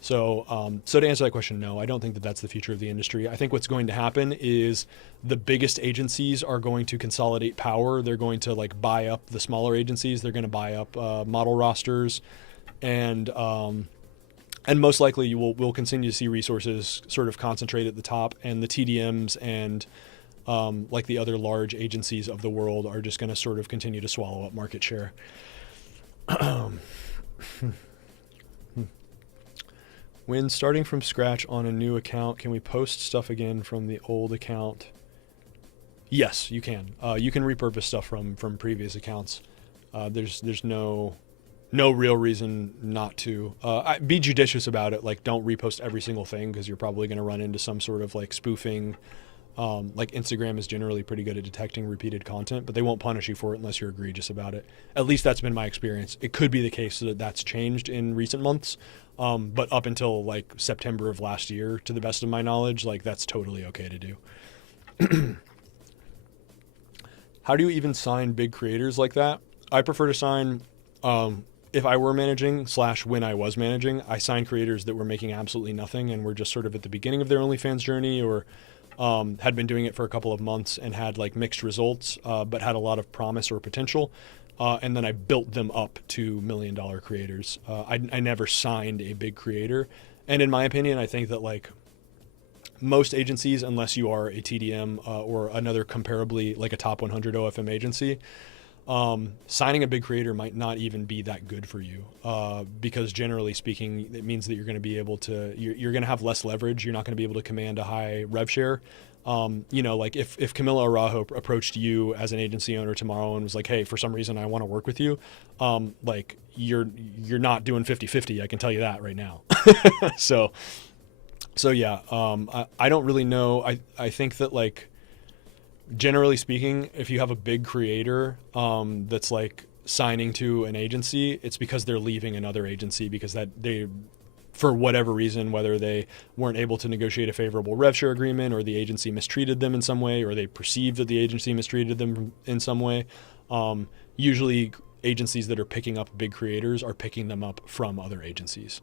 So, so to answer that question, no, I don't think that that's the future of the industry. I think what's going to happen is the biggest agencies are going to consolidate power. They're going to like buy up the smaller agencies. They're going to buy up model rosters, and most likely we'll continue to see resources sort of concentrate at the top, and the TDMs and like the other large agencies of the world are just going to sort of continue to swallow up market share. When starting from scratch on a new account, can we post stuff again from the old account? Yes, you can. You can repurpose stuff from previous accounts. There's no real reason not to. Be judicious about it. Like, don't repost every single thing because you're probably going to run into some sort of like spoofing. Like Instagram is generally pretty good at detecting repeated content, but they won't punish you for it unless you're egregious about it. At least that's been my experience. It could be the case that that's changed in recent months, but up until like September of last year, to the best of my knowledge, like that's totally okay to do. How do you even sign big creators like that? I prefer to sign, if I were managing / when I was managing, I signed creators that were making absolutely nothing and were just sort of at the beginning of their OnlyFans journey, or had been doing it for a couple of months and had like mixed results, but had a lot of promise or potential. And then I built them up to $1 million creators. I never signed a big creator. And in my opinion, I think that like most agencies, unless you are a TDM or another comparably like a top 100 OFM agency, signing a big creator might not even be that good for you, because generally speaking, it means that you're going to be able to, you're going to have less leverage. You're not going to be able to command a high rev share. Like if Camila Araujo approached you as an agency owner tomorrow and was like, hey, for some reason I want to work with you, like you're not doing 50-50. I can tell you that right now. So yeah, I don't really know. I think that like, generally speaking, if you have a big creator that's like signing to an agency, it's because they're leaving another agency because that for whatever reason, whether they weren't able to negotiate a favorable rev share agreement, or the agency mistreated them in some way, or they perceived that the agency mistreated them in some way. Usually agencies that are picking up big creators are picking them up from other agencies.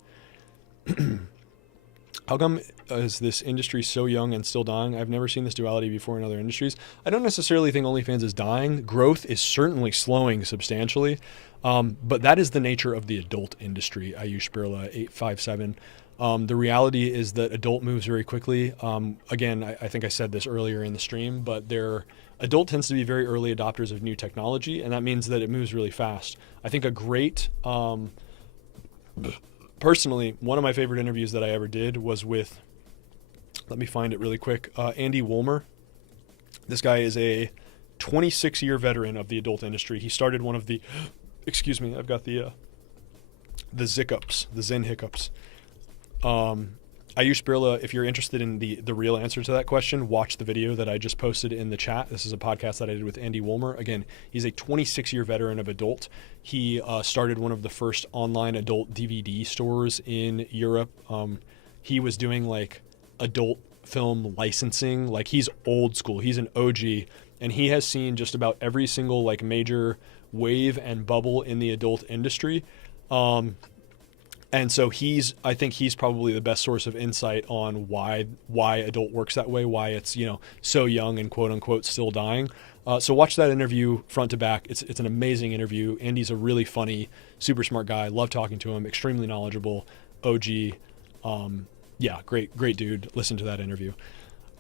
How come is this industry so young and still dying? I've never seen this duality before in other industries. I don't necessarily think OnlyFans is dying. Growth is certainly slowing substantially, but that is the nature of the adult industry. Ayush Birla 857. The reality is that adult moves very quickly. Again, I think I said this earlier in the stream, but adult tends to be very early adopters of new technology, and that means that it moves really fast. I think a great... Personally, one of my favorite interviews that I ever did was with, let me find it really quick, Andy Woolmer. This guy is a 26-year veteran of the adult industry. He started one of the, excuse me, I've got the Ziccups, the Zen hiccups. Ayush Birla, if you're interested in the real answer to that question, watch the video that I just posted in the chat. This is a podcast that I did with Andy Woolmer. Again, he's a 26-year veteran of adult. He started one of the first online adult DVD stores in Europe. He was doing like adult film licensing. Like, he's old school. He's an OG, and he has seen just about every single like major wave and bubble in the adult industry. And so I think he's probably the best source of insight on why adult works that way, why it's, so young and quote unquote still dying. So watch that interview front to back. It's an amazing interview. Andy's a really funny, super smart guy. Love talking to him. Extremely knowledgeable. OG. Yeah, great dude. Listen to that interview.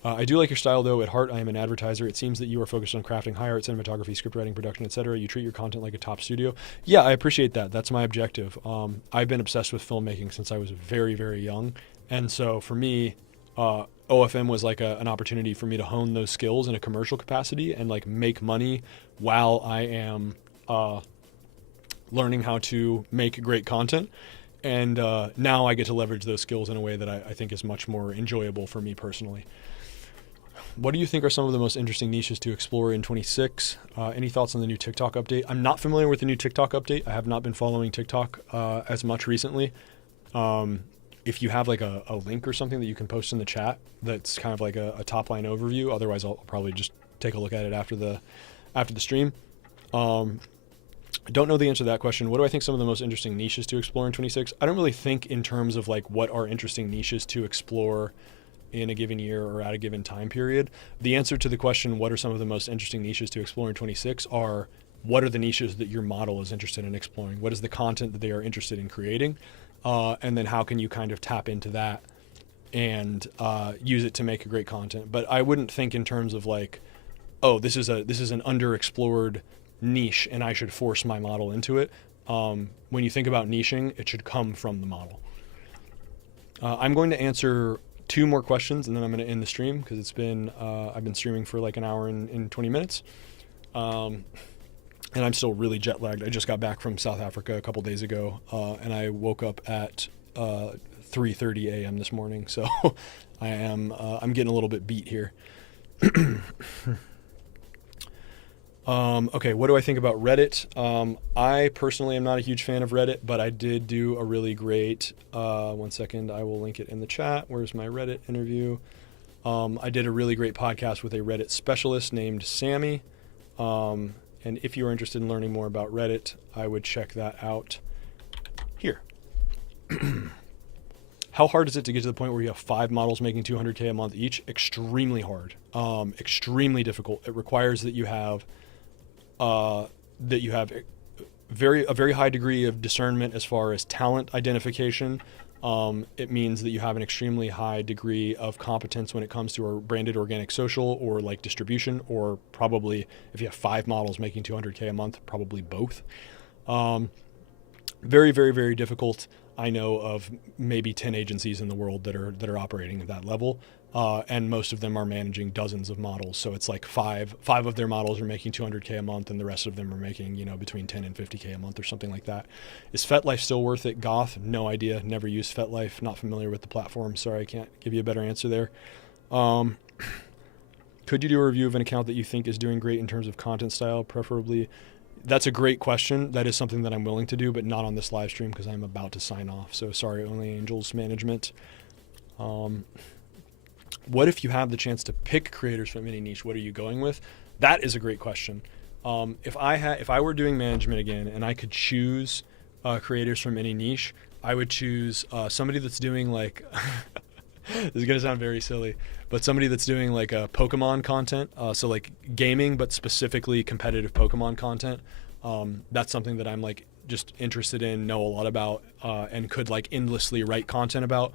I do like your style, though. At heart, I am an advertiser. It seems that you are focused on crafting high art, cinematography, script writing, production, etc. You treat your content like a top studio. Yeah, I appreciate that. That's my objective. I've been obsessed with filmmaking since I was very, very young. And so for me, OFM was like an opportunity for me to hone those skills in a commercial capacity and like make money while I am learning how to make great content. And now I get to leverage those skills in a way that I think is much more enjoyable for me personally. What do you think are some of the most interesting niches to explore in 26? Any thoughts on the new TikTok update? I'm not familiar with the new TikTok update. I have not been following TikTok as much recently. If you have like a link or something that you can post in the chat, that's kind of like a top line overview. Otherwise, I'll probably just take a look at it after the stream. Don't know the answer to that question. What do I think some of the most interesting niches to explore in 26? I don't really think in terms of like what are interesting niches to explore in a given year or at a given time period. The answer to the question, what are some of the most interesting niches to explore in 26, are what are the niches that your model is interested in exploring? What is the content that they are interested in creating? And then how can you kind of tap into that and use it to make a great content? But I wouldn't think in terms of like, oh, this is an underexplored niche and I should force my model into it. When you think about niching, it should come from the model. I'm going to answer 2 more questions and then I'm going to end the stream because it's been I've been streaming for like an hour and 20 minutes, and I'm still really jet lagged. I just got back from South Africa a couple days ago, and I woke up at 3:30 a.m. this morning, so I'm getting a little bit beat here. Okay, what do I think about Reddit? I personally am not a huge fan of Reddit, but I did do a really great, one second, I will link it in the chat. Where's my Reddit interview? I did a really great podcast with a Reddit specialist named Sammy. And if you are interested in learning more about Reddit, I would check that out here. How hard is it to get to the point where you have 5 models making $200K a month each? Extremely hard, extremely difficult. It requires that you have a very high degree of discernment as far as talent identification. It means that you have an extremely high degree of competence when it comes to a branded organic social or like distribution, or probably if you have 5 models making $200K a month, probably both. Very, very, very difficult. I know of maybe 10 agencies in the world that are operating at that level. And most of them are managing dozens of models. So it's like five of their models are making $200K a month and the rest of them are making, between 10 and 50K a month or something like that. Is FetLife still worth it? Goth? No idea. Never used FetLife. Not familiar with the platform. Sorry, I can't give you a better answer there. Could you do a review of an account that you think is doing great in terms of content style, preferably? That's a great question. That is something that I'm willing to do, but not on this live stream because I'm about to sign off. So sorry, Only Angels management. What if you have the chance to pick creators from any niche? What are you going with? That is a great question. If I were doing management again and I could choose creators from any niche, I would choose somebody that's doing like this is gonna sound very silly, but somebody that's doing like Pokemon content, so like gaming, but specifically competitive Pokemon content. That's something that I'm like just interested in, know a lot about, and could like endlessly write content about.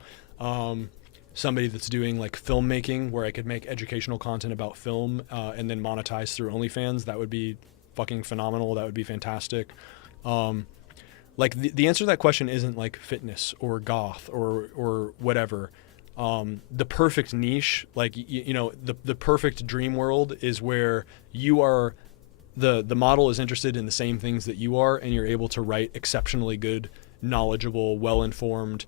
Somebody that's doing like filmmaking, where I could make educational content about film and then monetize through OnlyFans. That would be fucking phenomenal. That would be fantastic. Like the answer to that question isn't like fitness or goth or whatever. The perfect niche, like you know, the perfect dream world is where you are, the model is interested in the same things that you are, and you're able to write exceptionally good, knowledgeable, well-informed,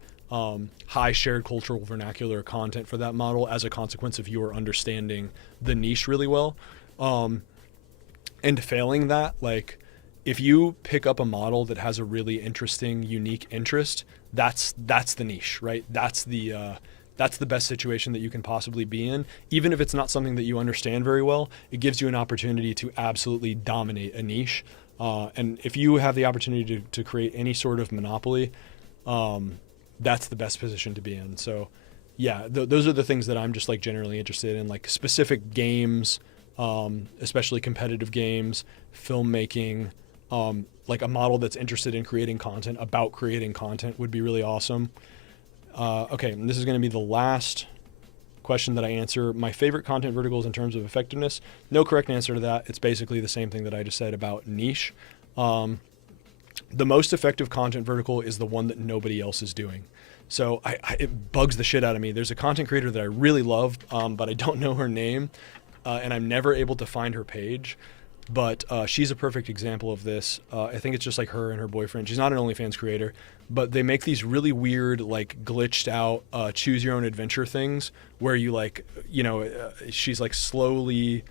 high shared cultural vernacular content for that model as a consequence of your understanding the niche really well. And failing that, like if you pick up a model that has a really interesting, unique interest, that's the niche, right? That's the best situation that you can possibly be in. Even if it's not something that you understand very well, it gives you an opportunity to absolutely dominate a niche. And if you have the opportunity to create any sort of monopoly, that's the best position to be in. So yeah, those are the things that I'm just like generally interested in, like specific games, especially competitive games, filmmaking, like a model that's interested in creating content about creating content would be really awesome. Okay, and this is going to be the last question that I answer. My favorite content verticals in terms of effectiveness. No correct answer to that. It's basically the same thing that I just said about niche. The most effective content vertical is the one that nobody else is doing. So it bugs the shit out of me. There's a content creator that I really love, but I don't know her name, and I'm never able to find her page. But she's a perfect example of this. I think it's just like her and her boyfriend. She's not an OnlyFans creator, but they make these really weird, like glitched out, choose your own adventure things where you like, you know, she's like slowly,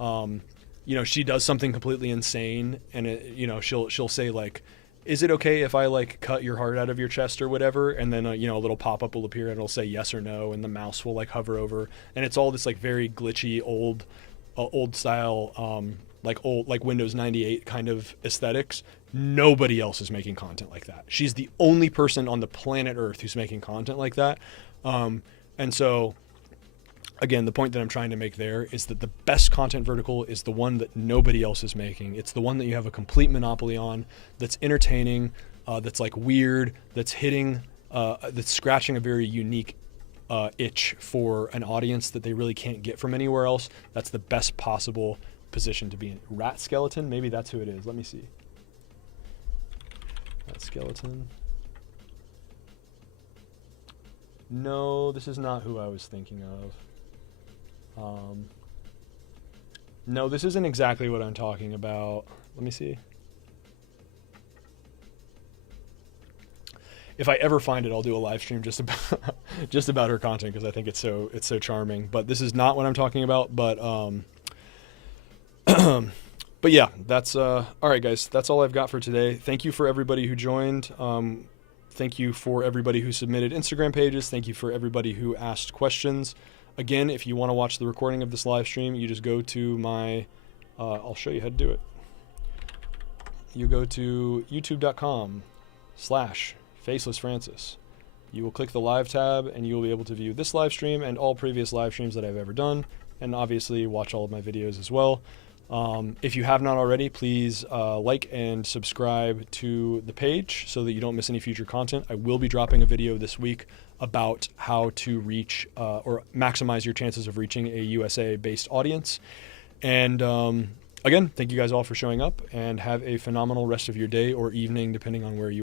you know, she does something completely insane, and it, you know, she'll say like, is it okay if I like cut your heart out of your chest or whatever? And then you know, a little pop-up will appear and it'll say yes or no, and the mouse will like hover over, and it's all this like very glitchy old style, like Windows 98 kind of aesthetics. Nobody else is making content like that. She's the only person on the planet Earth who's making content like that. And so again, the point that I'm trying to make there is that the best content vertical is the one that nobody else is making. It's the one that you have a complete monopoly on, that's entertaining, that's like weird, that's hitting, that's scratching a very unique itch for an audience that they really can't get from anywhere else. That's the best possible position to be in. Rat skeleton, maybe that's who it is. Let me see. Rat skeleton. No, this is not who I was thinking of. No, this isn't exactly what I'm talking about. Let me see. If I ever find it, I'll do a live stream just about her content, because I think it's so charming. But this is not what I'm talking about. But but yeah, that's all right, guys. That's all I've got for today. Thank you for everybody who joined. Thank you for everybody who submitted Instagram pages. Thank you for everybody who asked questions. Again, if you want to watch the recording of this live stream, you just go to my, I'll show you how to do it. You go to youtube.com/facelessfrancis. You will click the live tab and you will be able to view this live stream and all previous live streams that I've ever done, and obviously watch all of my videos as well. If you have not already, please like and subscribe to the page so that you don't miss any future content. I will be dropping a video this week about how to reach or maximize your chances of reaching a USA-based audience. And again, thank you guys all for showing up, and have a phenomenal rest of your day or evening, depending on where you